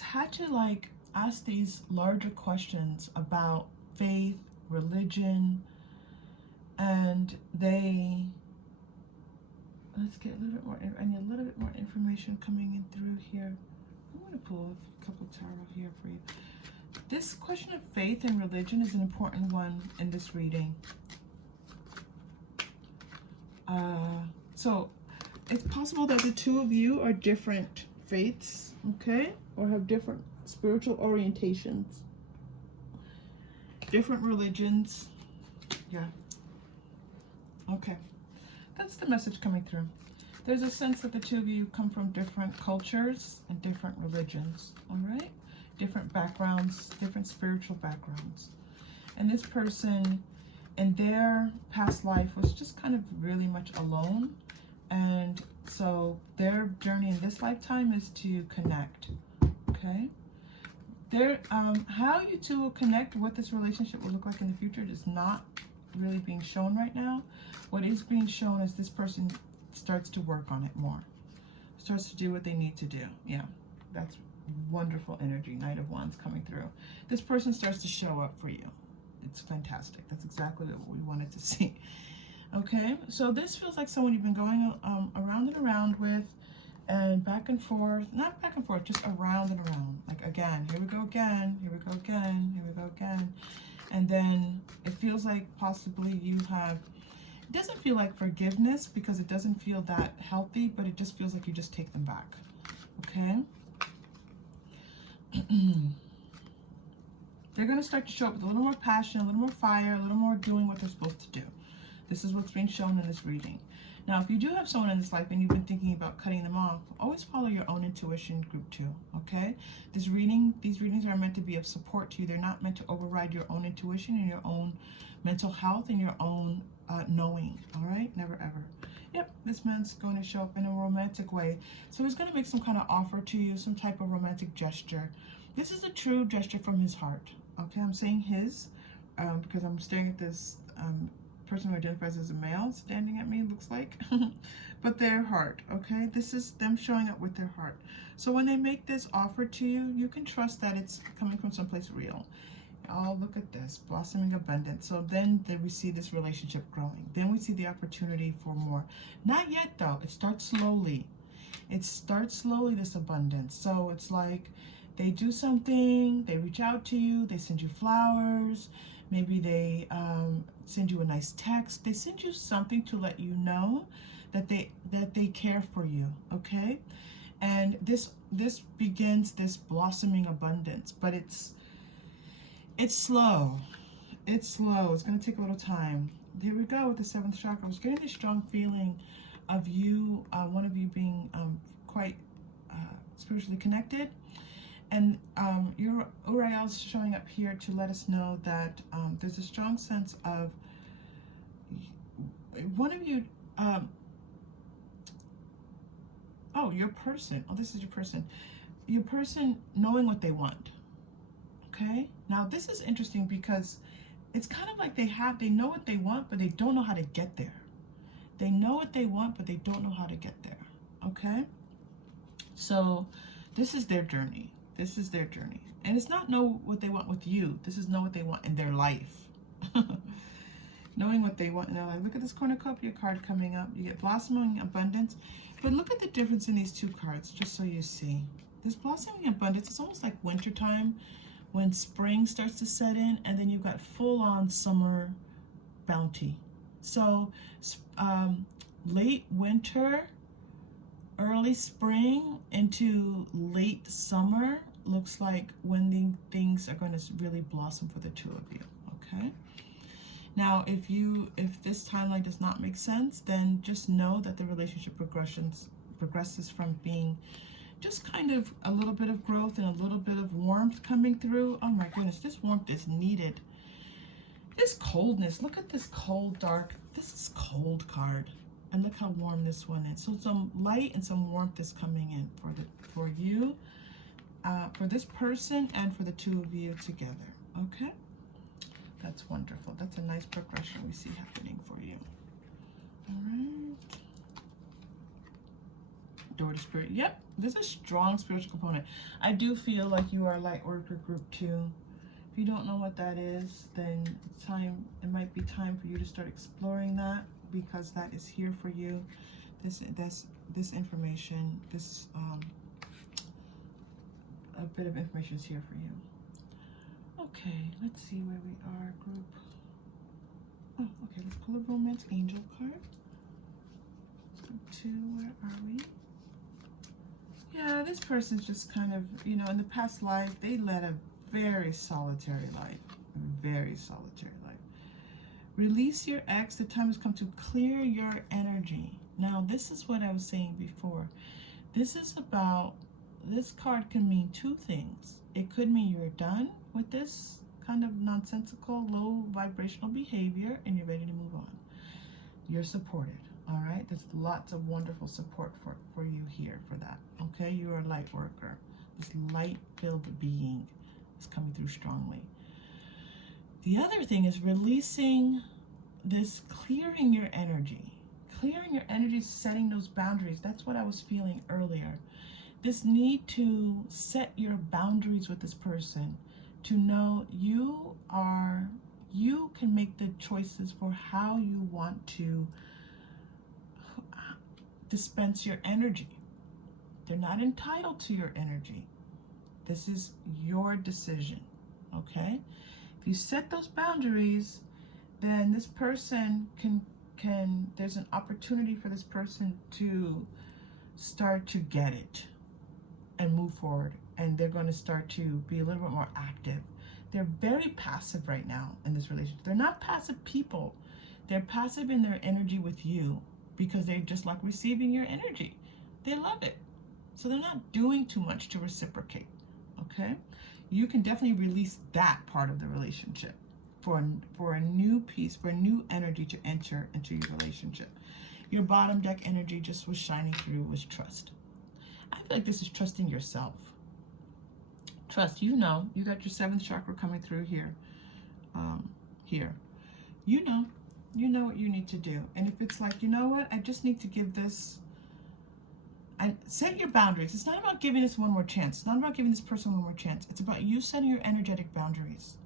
had to like ask these larger questions about faith, religion, and let's get a little bit more, I need a little bit more information coming in through here. I'm going to pull a couple tarot here for you. This question of faith and religion is an important one in this reading. So it's possible that the 2 of you are different faiths, okay? Or have different spiritual orientations. Different religions. Yeah. Okay. That's the message coming through. There's a sense that the 2 of you come from different cultures and different religions, all right? Different backgrounds, different spiritual backgrounds. And this person in their past life was just kind of really much alone. And so their journey in this lifetime is to connect, okay? How you 2 will connect, what this relationship will look like in the future is not really being shown right now. What is being shown is this person starts to work on it more, starts to do what they need to do. Yeah, that's wonderful energy. Knight of Wands coming through. This person starts to show up for you. It's fantastic. That's exactly what we wanted to see. Okay, so this feels like someone you've been going around and around with, and back and forth, not back and forth, just around and around. Like again, here we go again, here we go again, here we go again. And then it feels like possibly you have, it doesn't feel like forgiveness because it doesn't feel that healthy, but it just feels like you just take them back. Okay? They're going to start to show up with a little more passion, a little more fire, a little more doing what they're supposed to do. This is what's being shown in this reading. Now, if you do have someone in this life and you've been thinking about cutting them off, always follow your own intuition, group 2, okay? These readings are meant to be of support to you. They're not meant to override your own intuition and your own mental health and your own knowing, all right? Never, ever. Yep, this man's going to show up in a romantic way. So he's going to make some kind of offer to you, some type of romantic gesture. This is a true gesture from his heart. Okay, I'm saying his because I'm staring at this person who identifies as a male standing at me, looks like. But their heart, okay? This is them showing up with their heart. So when they make this offer to you, you can trust that it's coming from someplace real. Oh, look at this, blossoming abundance. So then we see this relationship growing. Then we see the opportunity for more. Not yet though, it starts slowly. It starts slowly, this abundance. So it's like they do something, they reach out to you, they send you flowers, maybe they send you a nice text. They send you something to let you know that they care for you, okay? And this begins this blossoming abundance, but it's slow. It's slow. It's going to take a little time. Here we go with the 7th chakra. I was getting this strong feeling of you, one of you being quite spiritually connected. And your Uriel's showing up here to let us know that there's a strong sense of one of you, oh, your person. Oh, this is your person. Your person knowing what they want. Okay, now this is interesting because it's kind of like they know what they want, but they don't know how to get there. They know what they want, but they don't know how to get there. Okay, so this is their journey. This is their journey. And it's not know what they want with you. This is know what they want in their life. Knowing what they want in their life. Look at this cornucopia card coming up. You get blossoming abundance. But look at the difference in these two cards, just so you see. This blossoming abundance, it's almost like wintertime, when spring starts to set in, and then you've got full-on summer bounty. So late winter, early spring into late summer looks like when the things are going to really blossom for the two of you, okay? Now, if this timeline does not make sense, then just know that the relationship progresses from being just kind of a little bit of growth and a little bit of warmth coming through. Oh my goodness, this warmth is needed. This coldness, look at this cold, dark, this is cold card. And look how warm this one is. So some light and some warmth is coming in for you, for this person, and for the two of you together. Okay? That's wonderful. That's a nice progression we see happening for you. All right. Door to spirit. Yep, there's a strong spiritual component. I do feel like you are a light worker group 2. If you don't know what that is, then it might be time for you to start exploring that, because that is here for you. This information, a bit of information is here for you. Okay, let's see where we are, group. Oh, okay, let's pull a romance angel card. Group 2, where are we? Yeah, this person's just kind of, in the past life, they led a very solitary life. Very solitary life. Release your ex. The time has come to clear your energy. Now, this is what I was saying before. This card can mean two things. It could mean you're done with this kind of nonsensical, low vibrational behavior and you're ready to move on. You're supported. All right, there's lots of wonderful support for you here for that. Okay, you're a light worker. This light-filled being is coming through strongly. The other thing is releasing this, clearing your energy. Clearing your energy, setting those boundaries. That's what I was feeling earlier. This need to set your boundaries with this person, to know you can make the choices for how you want to dispense your energy. They're not entitled to your energy. This is your decision, okay? If you set those boundaries, then this person there's an opportunity for this person to start to get it and move forward, and they're going to start to be a little bit more active. They're very passive right now in this relationship. They're not passive people. They're passive in their energy with you, because they just like receiving your energy. They love it. So they're not doing too much to reciprocate, okay? You can definitely release that part of the relationship for a new piece, for a new energy to enter into your relationship. your bottom deck energy just was shining through was trust. I feel like this is trusting yourself. Trust, you know, you got your 7th chakra coming through here. Here. You know what you need to do. And if it's like, you know what, I just need to give this, and set your boundaries. It's not about giving this one more chance. It's not about giving this person one more chance. It's about you setting your energetic boundaries.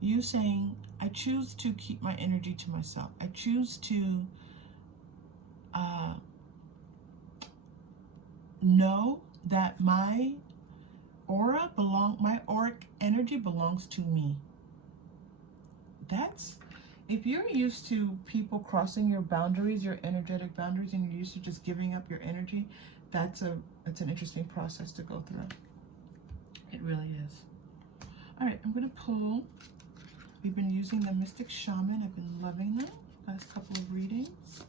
You saying, I choose to keep my energy to myself. I choose to know that my my auric energy belongs to me. That's, if you're used to people crossing your boundaries, your energetic boundaries, and you're used to just giving up your energy, it's an interesting process to go through. It really is. All right, I'm going to pull. We've been using the Mystic Shaman. I've been loving them. Last couple of readings.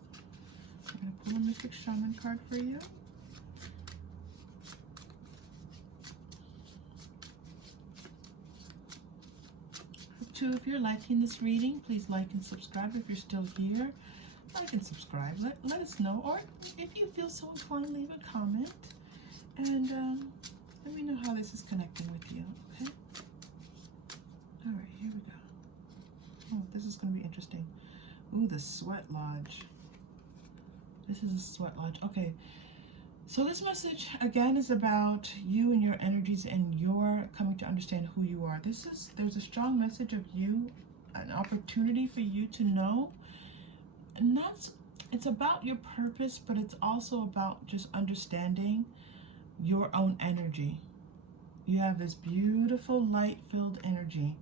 I'm going to pull a Mystic Shaman card for you. If you're liking this reading, please like and subscribe. If you're still here, like and subscribe. Let us know. Or if you feel so inclined, leave a comment. And let me know how this is connecting with you, okay? All right, here we go. Oh, this is going to be interesting. Ooh, the Sweat Lodge. This is a Sweat Lodge. Okay. So this message, again, is about you and your energies and your coming to understand who you are. There's a strong message of you, an opportunity for you to know. And it's about your purpose, but it's also about just understanding your own energy. You have this beautiful light-filled energy,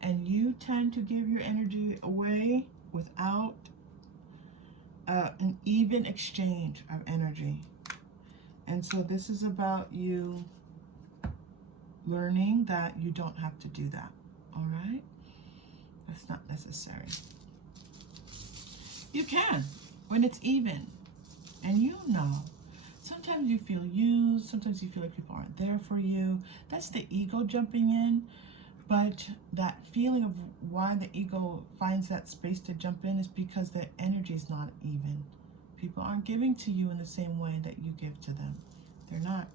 and you tend to give your energy away without an even exchange of energy. And so this is about you learning that you don't have to do that, all right? That's not necessary. You can, when it's even. And you know, sometimes you feel used, sometimes you feel like people aren't there for you. That's the ego jumping in. But that feeling of why the ego finds that space to jump in is because the energy is not even. People aren't giving to you in the same way that you give to them. They're not.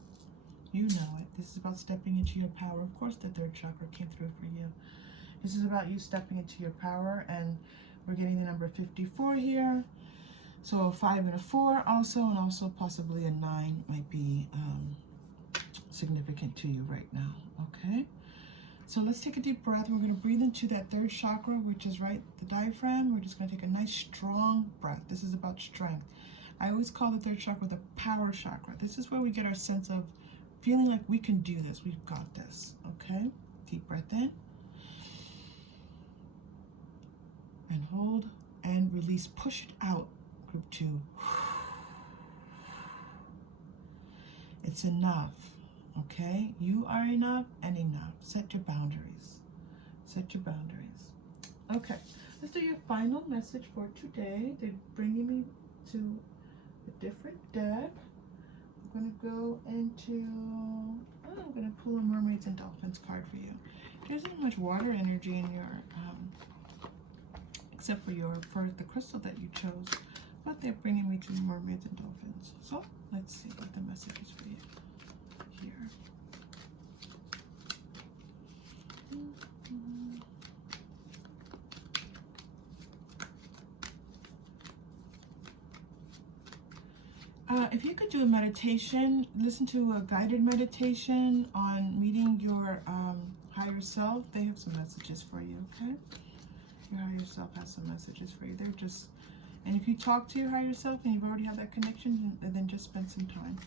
You know it. This is about stepping into your power. Of course, the 3rd chakra came through for you. This is about you stepping into your power, and we're getting the number 54 here. So a 5 and a 4 also, and also possibly a 9 might be significant to you right now, okay? So let's take a deep breath. We're going to breathe into that 3rd chakra, which is right the diaphragm. We're just going to take a nice strong breath. This is about strength. I always call the 3rd chakra the power chakra. This is where we get our sense of feeling like we can do this. We've got this, okay? Deep breath in. And hold and release. Push it out, group 2. It's enough. Okay, you are enough and enough. Set your boundaries. Set your boundaries. Okay, let's do your final message for today. They're bringing me to a different deck. I'm going to go into, I'm going to pull a Mermaids and Dolphins card for you. There isn't much water energy in your, except for the crystal that you chose, but they're bringing me to Mermaids and Dolphins. So let's see what the message is for you. Here. If you could do a meditation, listen to a guided meditation on meeting your higher self. They have some messages for you, okay? Your higher self has some messages for you. They're just, and if you talk to your higher self and you've already had that connection, then just spend some time.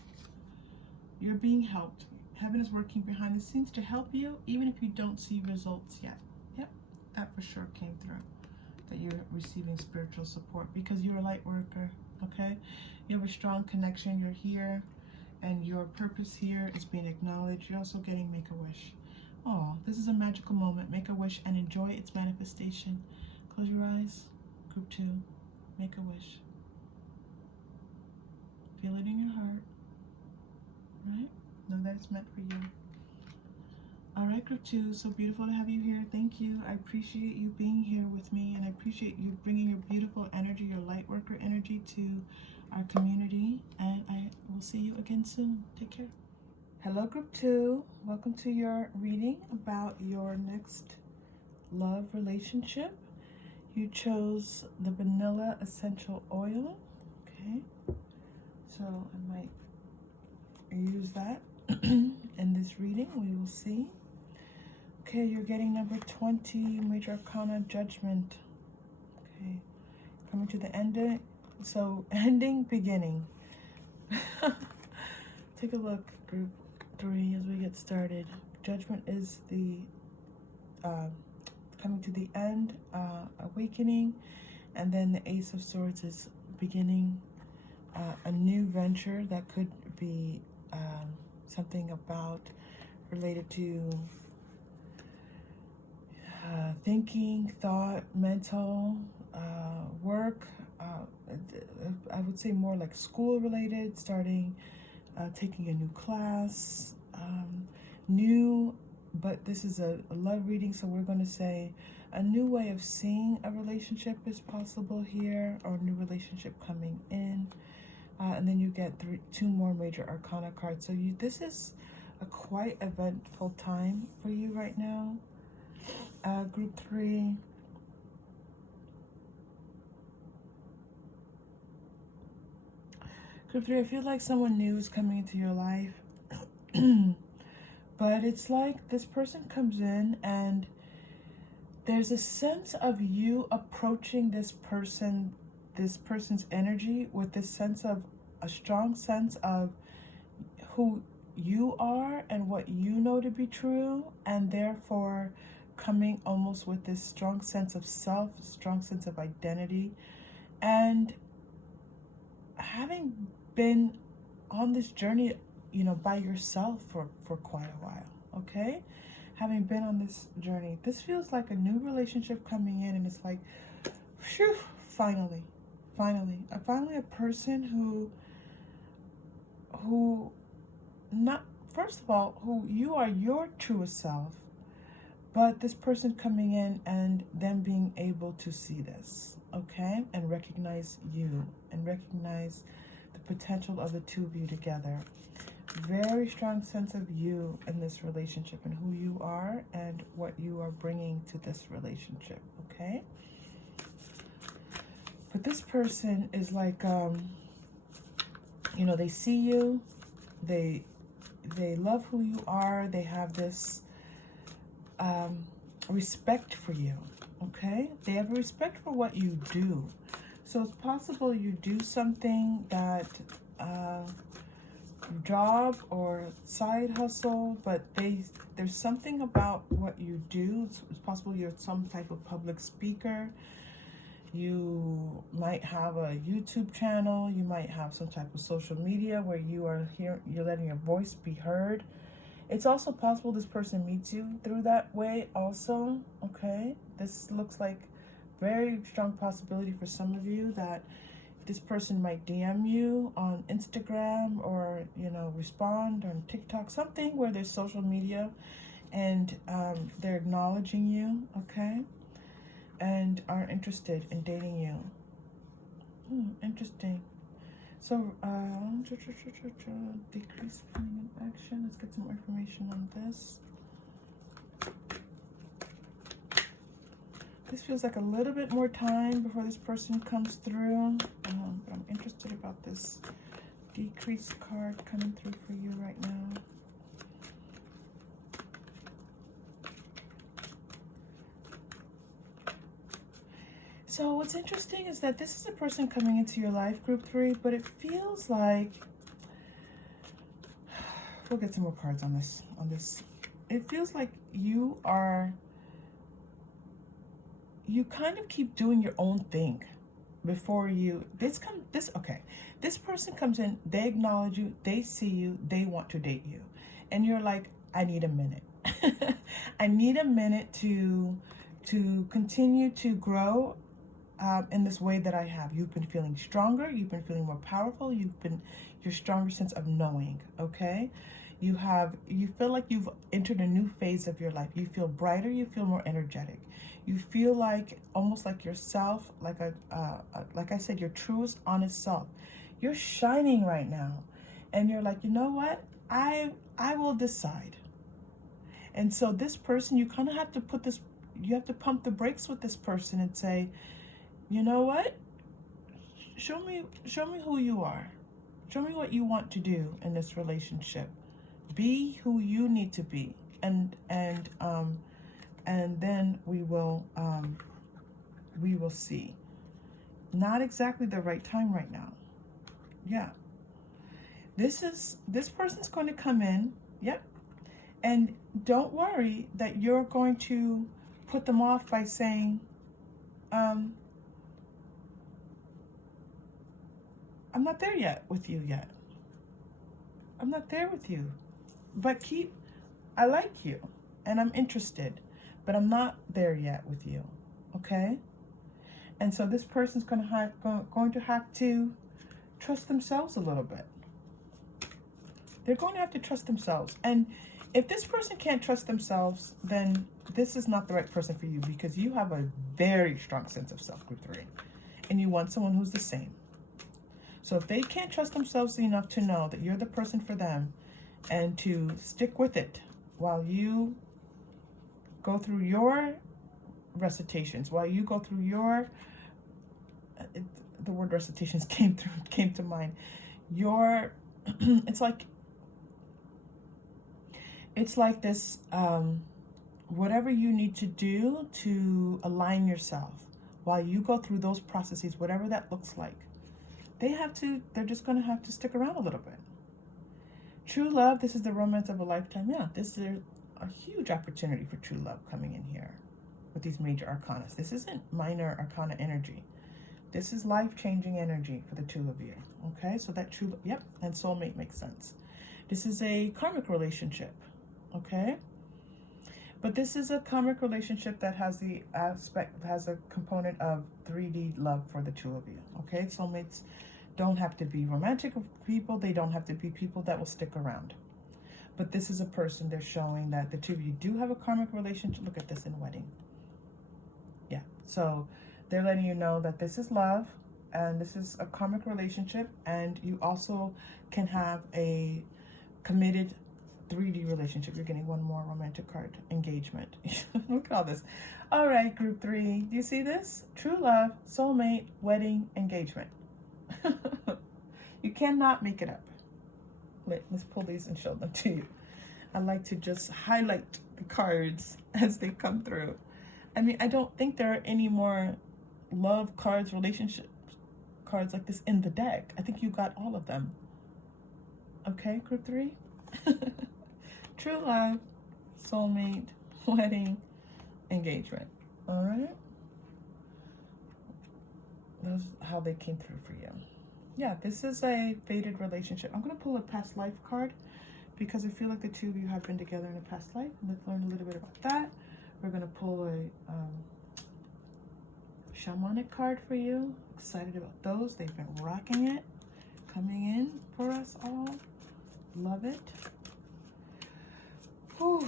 You're being helped. Heaven is working behind the scenes to help you, even if you don't see results yet. Yep, that for sure came through, that you're receiving spiritual support because you're a light worker, okay? You have a strong connection. You're here, and your purpose here is being acknowledged. You're also getting Make-A-Wish. Oh, this is a magical moment. Make a wish and enjoy its manifestation. Close your eyes. Group 2. Make a wish. Feel it in your heart. Right? Know that it's meant for you. All right, group 2, so beautiful to have you here. Thank you. I appreciate you being here with me, and I appreciate you bringing your beautiful energy, your light worker energy to our community, and I will see you again soon. Take care. Hello, group 2. Welcome to your reading about your next love relationship. You chose the vanilla essential oil. Okay, so I might use that in this reading. We will see. Okay, you're getting number 20, Major Arcana, Judgment. Okay, coming to the end. So, ending, beginning. Take a look, group 3, as we get started. Judgment is the coming to the end, awakening, and then the Ace of Swords is beginning a new venture that could be something about related to thinking, thought, mental, work. I would say more like school related, starting, taking a new class, new, but this is a love reading, so we're going to say a new way of seeing a relationship is possible here, or a new relationship coming in. And then you get 2 more Major Arcana cards. So this is a quite eventful time for you right now. Group 3. Group 3, I feel like someone new is coming into your life. But it's like this person comes in and there's a sense of you approaching this person's energy with this sense of a strong sense of who you are and what you know to be true, and therefore coming almost with this strong sense of self, strong sense of identity, and having been on this journey, you know, by yourself for quite a while. Okay, having been on this journey, this feels like a new relationship coming in, and it's like, phew, finally a person who not, first of all, who you are your truest self, but this person coming in and them being able to see this, okay, and recognize you and recognize the potential of the two of you together. Very strong sense of you in this relationship and who you are and what you are bringing to this relationship, okay? But this person is like, you know, they see you, they love who you are, they have this respect for you, okay? They have respect for what you do. So it's possible you do something that job or side hustle, but there's something about what you do. It's possible you're some type of public speaker. You might have a YouTube channel. You might have some type of social media where you are here, you're letting your voice be heard. It's also possible this person meets you through that way also, okay? This looks like very strong possibility for some of you that this person might DM you on Instagram or, you know, respond on TikTok, something where there's social media, and they're acknowledging you, okay? And are interested in dating you. Interesting. So, decrease planning and action. Let's get some more information on this. This feels like a little bit more time before this person comes through. But I'm interested about this decrease card coming through for you right now. So what's interesting is that this is a person coming into your life, group 3, but it feels like, we'll get some more cards on this. It feels like you kind of keep doing your own thing before you, this person comes in, they acknowledge you, they see you, they want to date you. And you're like, I need a minute. I need a minute to continue to grow in this way that I have. You've been feeling stronger, you've been feeling more powerful, your stronger sense of knowing, okay? You feel like you've entered a new phase of your life. You feel brighter, you feel more energetic. You feel like almost like yourself, like like I said, your truest, honest self. You're shining right now. And you're like, you know what? I will decide. And so this person, you kind of have to you have to pump the brakes with this person and say, you know what? Show me who you are. Show me what you want to do in this relationship. Be who you need to be, and then we will see. Not exactly the right time right now. Yeah. This person's going to come in. Yep. And don't worry that you're going to put them off by saying, I'm not there yet with you yet. I'm not there with you. But I like you and I'm interested, but I'm not there yet with you. Okay? And so this person's going to have to trust themselves a little bit. They're going to have to trust themselves. And if this person can't trust themselves, then this is not the right person for you, because you have a very strong sense of self, group 3. And you want someone who's the same. So if they can't trust themselves enough to know that you're the person for them and to stick with it while you go through your recitations, while you go through your, the word recitations came to mind. It's like this, whatever you need to do to align yourself while you go through those processes, whatever that looks like. They're just going to have to stick around a little bit. True love, this is the romance of a lifetime. Yeah, this is a huge opportunity for true love coming in here with these major arcanas. This isn't minor arcana energy. This is life-changing energy for the two of you. Okay, so that yep, and soulmate makes sense. This is a karmic relationship. Okay, but this is a karmic relationship that has a component of 3D love for the two of you. Okay, soulmates don't have to be romantic people. They don't have to be people that will stick around. But this is a person, they're showing that the two of you do have a karmic relationship. Look at this in wedding. Yeah, so they're letting you know that this is love and this is a karmic relationship, and you also can have a committed 3D relationship. You're getting one more romantic card, engagement. Look at all this. All right, group 3, do you see this? True love, soulmate, wedding, engagement. You cannot make it up. Let's pull these and show them to you. I like to just highlight the cards as they come through. I mean, I don't think there are any more love cards, relationship cards like this in the deck. I think you got all of them. Okay, group 3? True love, soulmate, wedding, engagement. All right? That's how they came through for you. Yeah, this is a fated relationship. I'm going to pull a past life card because I feel like the two of you have been together in a past life. Let's learn a little bit about that. We're going to pull a shamanic card for you. Excited about those. They've been rocking it. Coming in for us all. Love it. Whew.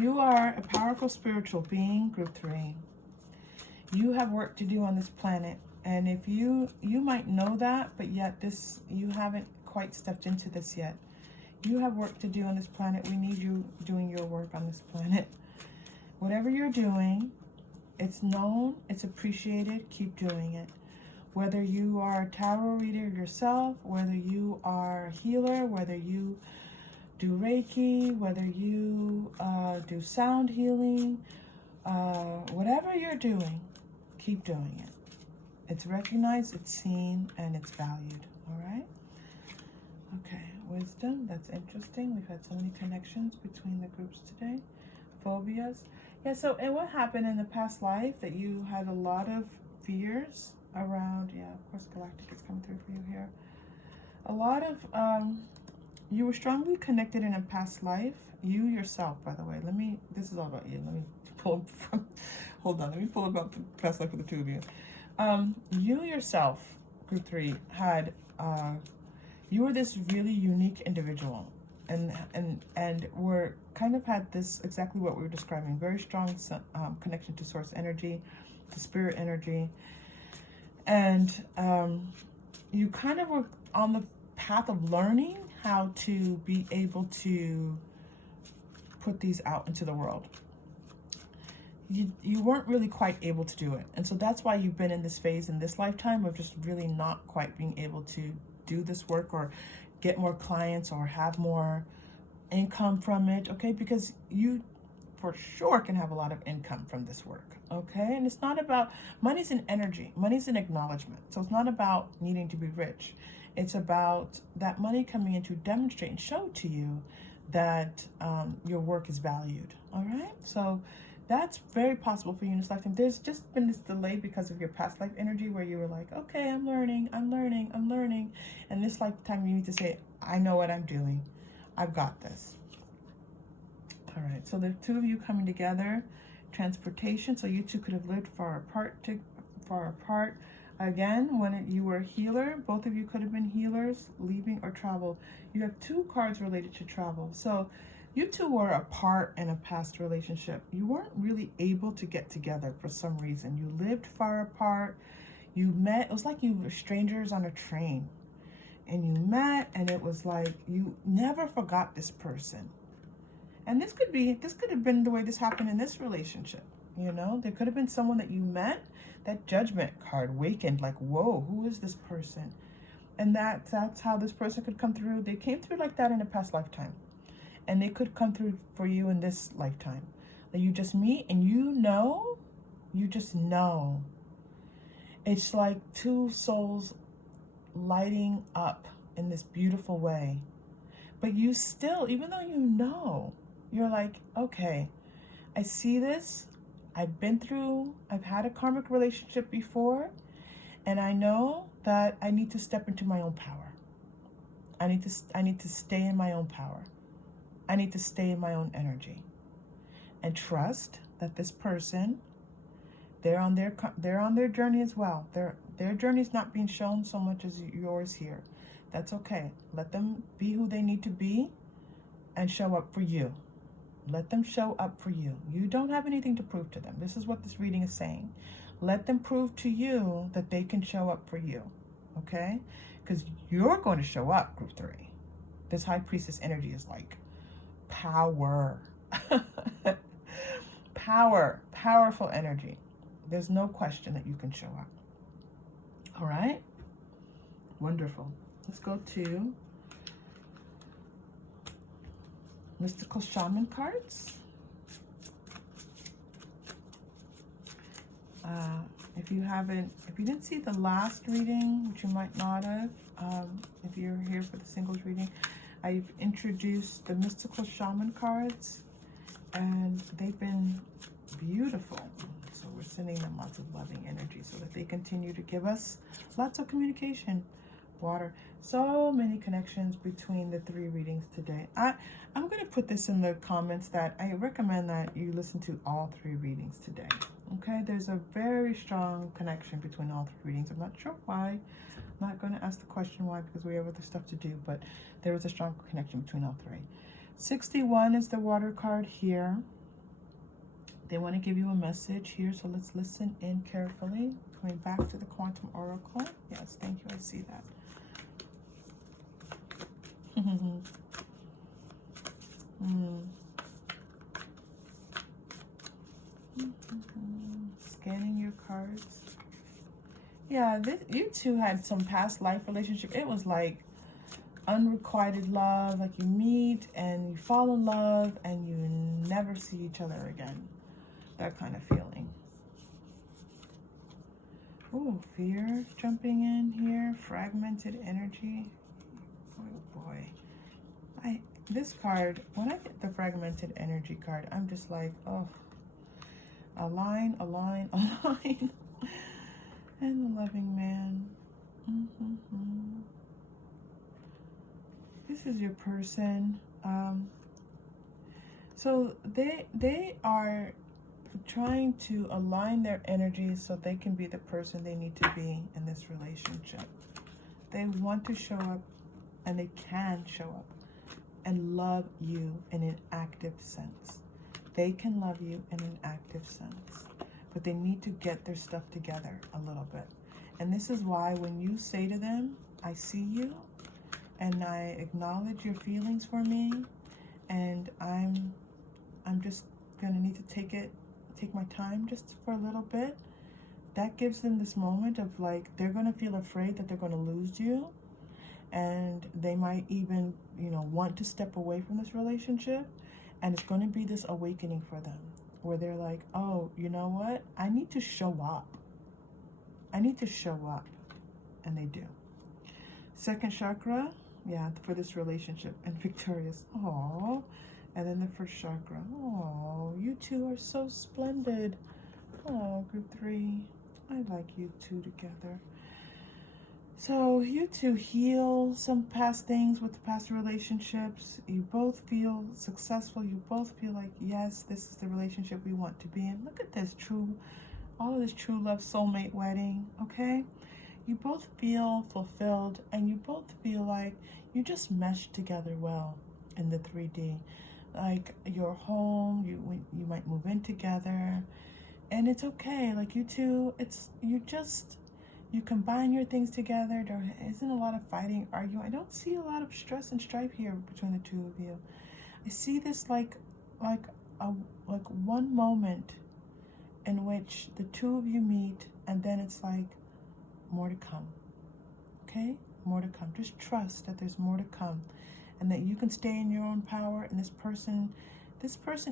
You are a powerful spiritual being, group 3. You have work to do on this planet. And if you might know that, but yet you haven't quite stepped into this yet. You have work to do on this planet. We need you doing your work on this planet. Whatever you're doing, it's known, it's appreciated, keep doing it. Whether you are a tarot reader yourself, whether you are a healer, whether you do Reiki, whether you do sound healing, whatever you're doing, keep doing it. It's recognized, it's seen, and it's valued. All right? Okay, wisdom. That's interesting. We've had so many connections between the groups today. Phobias. Yeah, so and what happened in the past life that you had a lot of fears around, yeah, of course Galactic is coming through for you here. A lot of, you were strongly connected in a past life. You yourself, by the way, this is all about you. Let me pull from, hold on, let me pull about the past life for the two of you. You yourself, group 3, had, you were this really unique individual. and we're kind of had this, exactly what we were describing, very strong connection to source energy, to spirit energy. And you kind of were on the path of learning how to be able to put these out into the world. You weren't really quite able to do it. And so that's why you've been in this phase in this lifetime of just really not quite being able to do this work or get more clients or have more income from it, okay? Because you for sure can have a lot of income from this work, okay? And it's not about, money's an energy, money's an acknowledgement. So it's not about needing to be rich. It's about that money coming in to demonstrate and show to you that your work is valued, all right? So that's very possible for you in this lifetime. There's just been this delay because of your past life energy where you were like, okay, I'm learning. And this lifetime you need to say, I know what I'm doing. I've got this. All right, so the two of you coming together, transportation. So you two could have lived far apart. Again, when you were a healer, both of you could have been healers, leaving or travel. You have two cards related to travel. So you two were apart in a past relationship. You weren't really able to get together for some reason. You lived far apart. You met, it was like you were strangers on a train. And you met, and it was like you never forgot this person. And this could have been the way this happened in this relationship. You know, there could have been someone that you met, that judgment card wakened, like, whoa, who is this person? And that's how this person could come through. They came through like that in a past lifetime. And they could come through for you in this lifetime. That you just meet and you just know. It's like two souls lighting up in this beautiful way. But you still, even though you know, you're like, okay, I see this. I've had a karmic relationship before, and I know that I need to step into my own power. I need to stay in my own power. I need to stay in my own energy and trust that this person, they're on their journey as well. Their journey is not being shown so much as yours here. That's okay. Let them be who they need to be and show up for you. Let them show up for you. You don't have anything to prove to them. This is what this reading is saying. Let them prove to you that they can show up for you, okay? Because you're going to show up, group 3. This high priestess energy is like power. Powerful energy. There's no question that you can show up. All right? Wonderful. Let's go to mystical shaman cards. If you didn't see the last reading, which you might not have, if you're here for the singles reading, I've introduced the mystical shaman cards, and they've been beautiful. So we're sending them lots of loving energy so that they continue to give us lots of communication. Water. So many connections between the 3 readings today. I'm going to put this in the comments that I recommend that you listen to all 3 readings today. Okay, there's a very strong connection between all 3 readings. I'm not sure why. I'm not going to ask the question why, because we have other stuff to do, but there was a strong connection between all 3. 61 is the water card here. They want to give you a message here, so let's listen in carefully. Coming back to the quantum oracle. Yes, thank you. I see that. Scanning your cards. Yeah, you two had some past life relationship. It was like unrequited love, like you meet and you fall in love and you never see each other again. That kind of feeling. Oh, fear jumping in here. Fragmented energy. Oh boy. This card, when I get the fragmented energy card, I'm just like, oh, align. And the loving man. This is your person. So they are trying to align their energies so they can be the person they need to be in this relationship. They want to show up, and they can show up and love you in an active sense. They can love you in an active sense, but they need to get their stuff together a little bit. And this is why when you say to them, I see you, and I acknowledge your feelings for me, and I'm just gonna need to take my time just for a little bit, that gives them this moment of like, they're gonna feel afraid that they're gonna lose you, and they might even, you know, want to step away from this relationship. And it's going to be this awakening for them where they're like, oh, you know what? I need to show up. I need to show up. And they do. Second chakra, yeah, for this relationship. And victorious. Oh. And then the first chakra. Oh, you two are so splendid. Oh, group 3. I like you two together. So you two heal some past things with past relationships. You both feel successful. You both feel like, yes, this is the relationship we want to be in. Look at this all of this true love, soulmate wedding, okay? You both feel fulfilled, and you both feel like you just mesh together well in the 3D. Like your home, you might move in together, and it's okay. Like you two, you combine your things together. There isn't a lot of fighting, arguing. I don't see a lot of stress and strife here between the two of you. I see this like one moment in which the two of you meet, and then it's like more to come. Okay? More to come. Just trust that there's more to come, and that you can stay in your own power. And this person,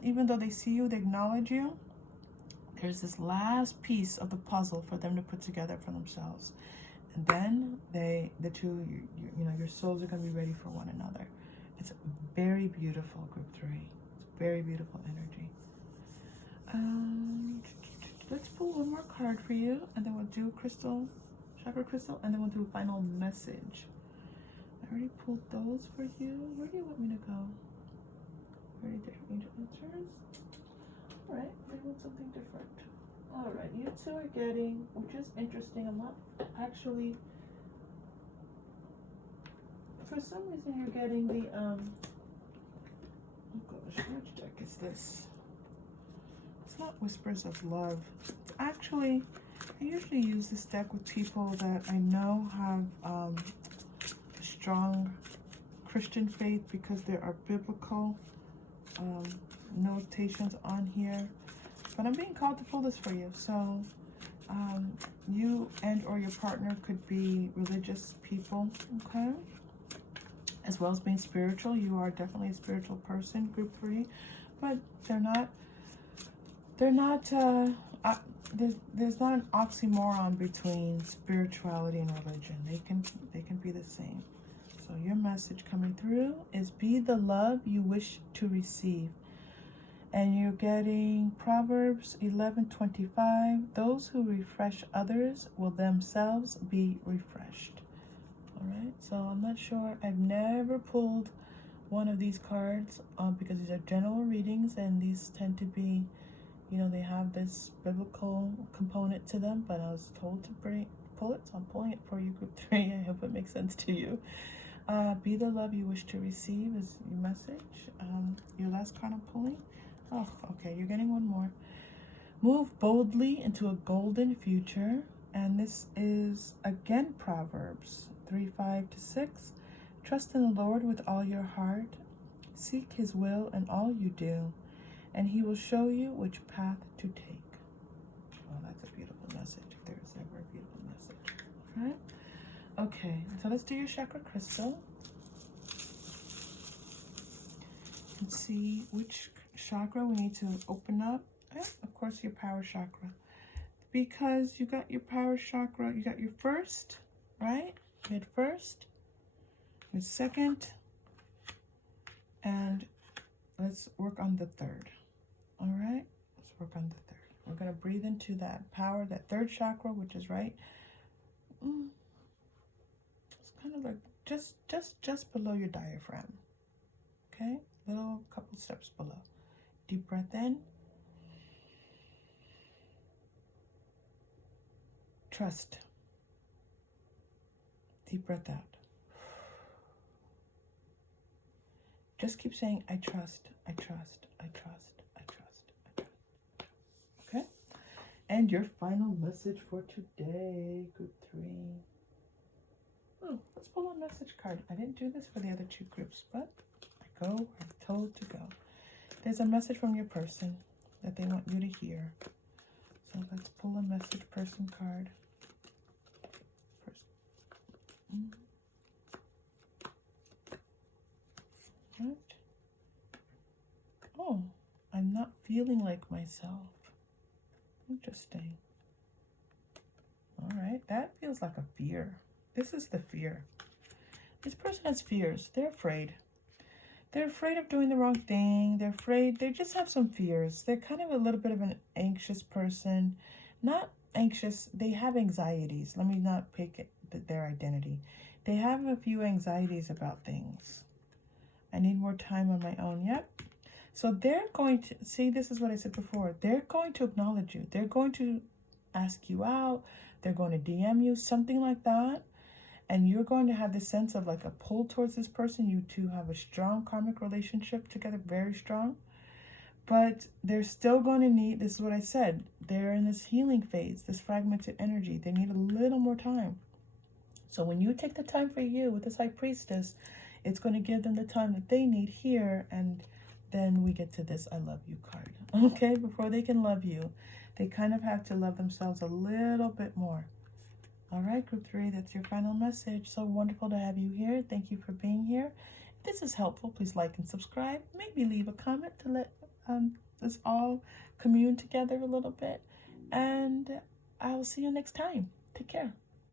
even though they see you, they acknowledge you, there's this last piece of the puzzle for them to put together for themselves. And then the two, you know, your souls are going to be ready for one another. It's very beautiful, group 3. It's very beautiful energy. Let's pull one more card for you, and then we'll do chakra crystal, and then we'll do a final message. I already pulled those for you. Where do you want me to go? Very different angel answers. All right, they want something different. All right, you two are getting, which is interesting, I'm not actually, for some reason you're getting the, oh gosh, which deck is this? It's not Whispers of Love. It's actually, I usually use this deck with people that I know have strong Christian faith, because there are biblical notations on here. But I'm being called to pull this for you. So you and or your partner could be religious people, okay? As well as being spiritual. You are definitely a spiritual person, group 3. But there's not an oxymoron between spirituality and religion. They can be the same. So your message coming through is be the love you wish to receive. And you're getting Proverbs 11:25. Those who refresh others will themselves be refreshed. All right. So I'm not sure. I've never pulled one of these cards because these are general readings, and these tend to be, you know, they have this biblical component to them. But I was told to pull it, so I'm pulling it for you, group 3. I hope it makes sense to you. Be the love you wish to receive is your message. Your last card I'm pulling. Oh, okay, you're getting one more. Move boldly into a golden future. And this is, again, Proverbs 3:5-6. Trust in the Lord with all your heart. Seek his will in all you do, and he will show you which path to take. Well, that's a beautiful message, if there is ever a beautiful message. All right? Okay, so let's do your chakra crystal. And see which chakra we need to open up. And of course, your power chakra. Because you got your power chakra, you got your first, right? You had first, your second, and let's work on the third. All right? Let's work on the third. We're going to breathe into that power, that third chakra, which is right. It's kind of like just below your diaphragm. Okay? Little couple steps below. Deep breath in. Trust. Deep breath out. Just keep saying, I trust, I trust, I trust, I trust, I trust. Okay? And your final message for today, group 3. Let's pull a message card. I didn't do this for the other 2 groups, but I go where I'm told to go. There's a message from your person that they want you to hear. So let's pull a message person card. Right. Oh, I'm not feeling like myself. Interesting. All right, that feels like a fear. This is the fear. This person has fears. They're afraid. They're afraid of doing the wrong thing. They're afraid. They just have some fears. They're kind of a little bit of an anxious person. Not anxious. They have anxieties. Let me not pick their identity. They have a few anxieties about things. I need more time on my own. Yep. So they're going to, see, this is what I said before. They're going to acknowledge you. They're going to ask you out. They're going to DM you, something like that. And you're going to have this sense of like a pull towards this person. You two have a strong karmic relationship together, very strong. But they're still going to need, this is what I said, they're in this healing phase, this fragmented energy. They need a little more time. So when you take the time for you with this High Priestess, it's going to give them the time that they need here. And then we get to this I love you card. Okay, before they can love you, they kind of have to love themselves a little bit more. All right, group 3, that's your final message. So wonderful to have you here. Thank you for being here. If this is helpful, please like and subscribe. Maybe leave a comment to let us all commune together a little bit. And I will see you next time. Take care.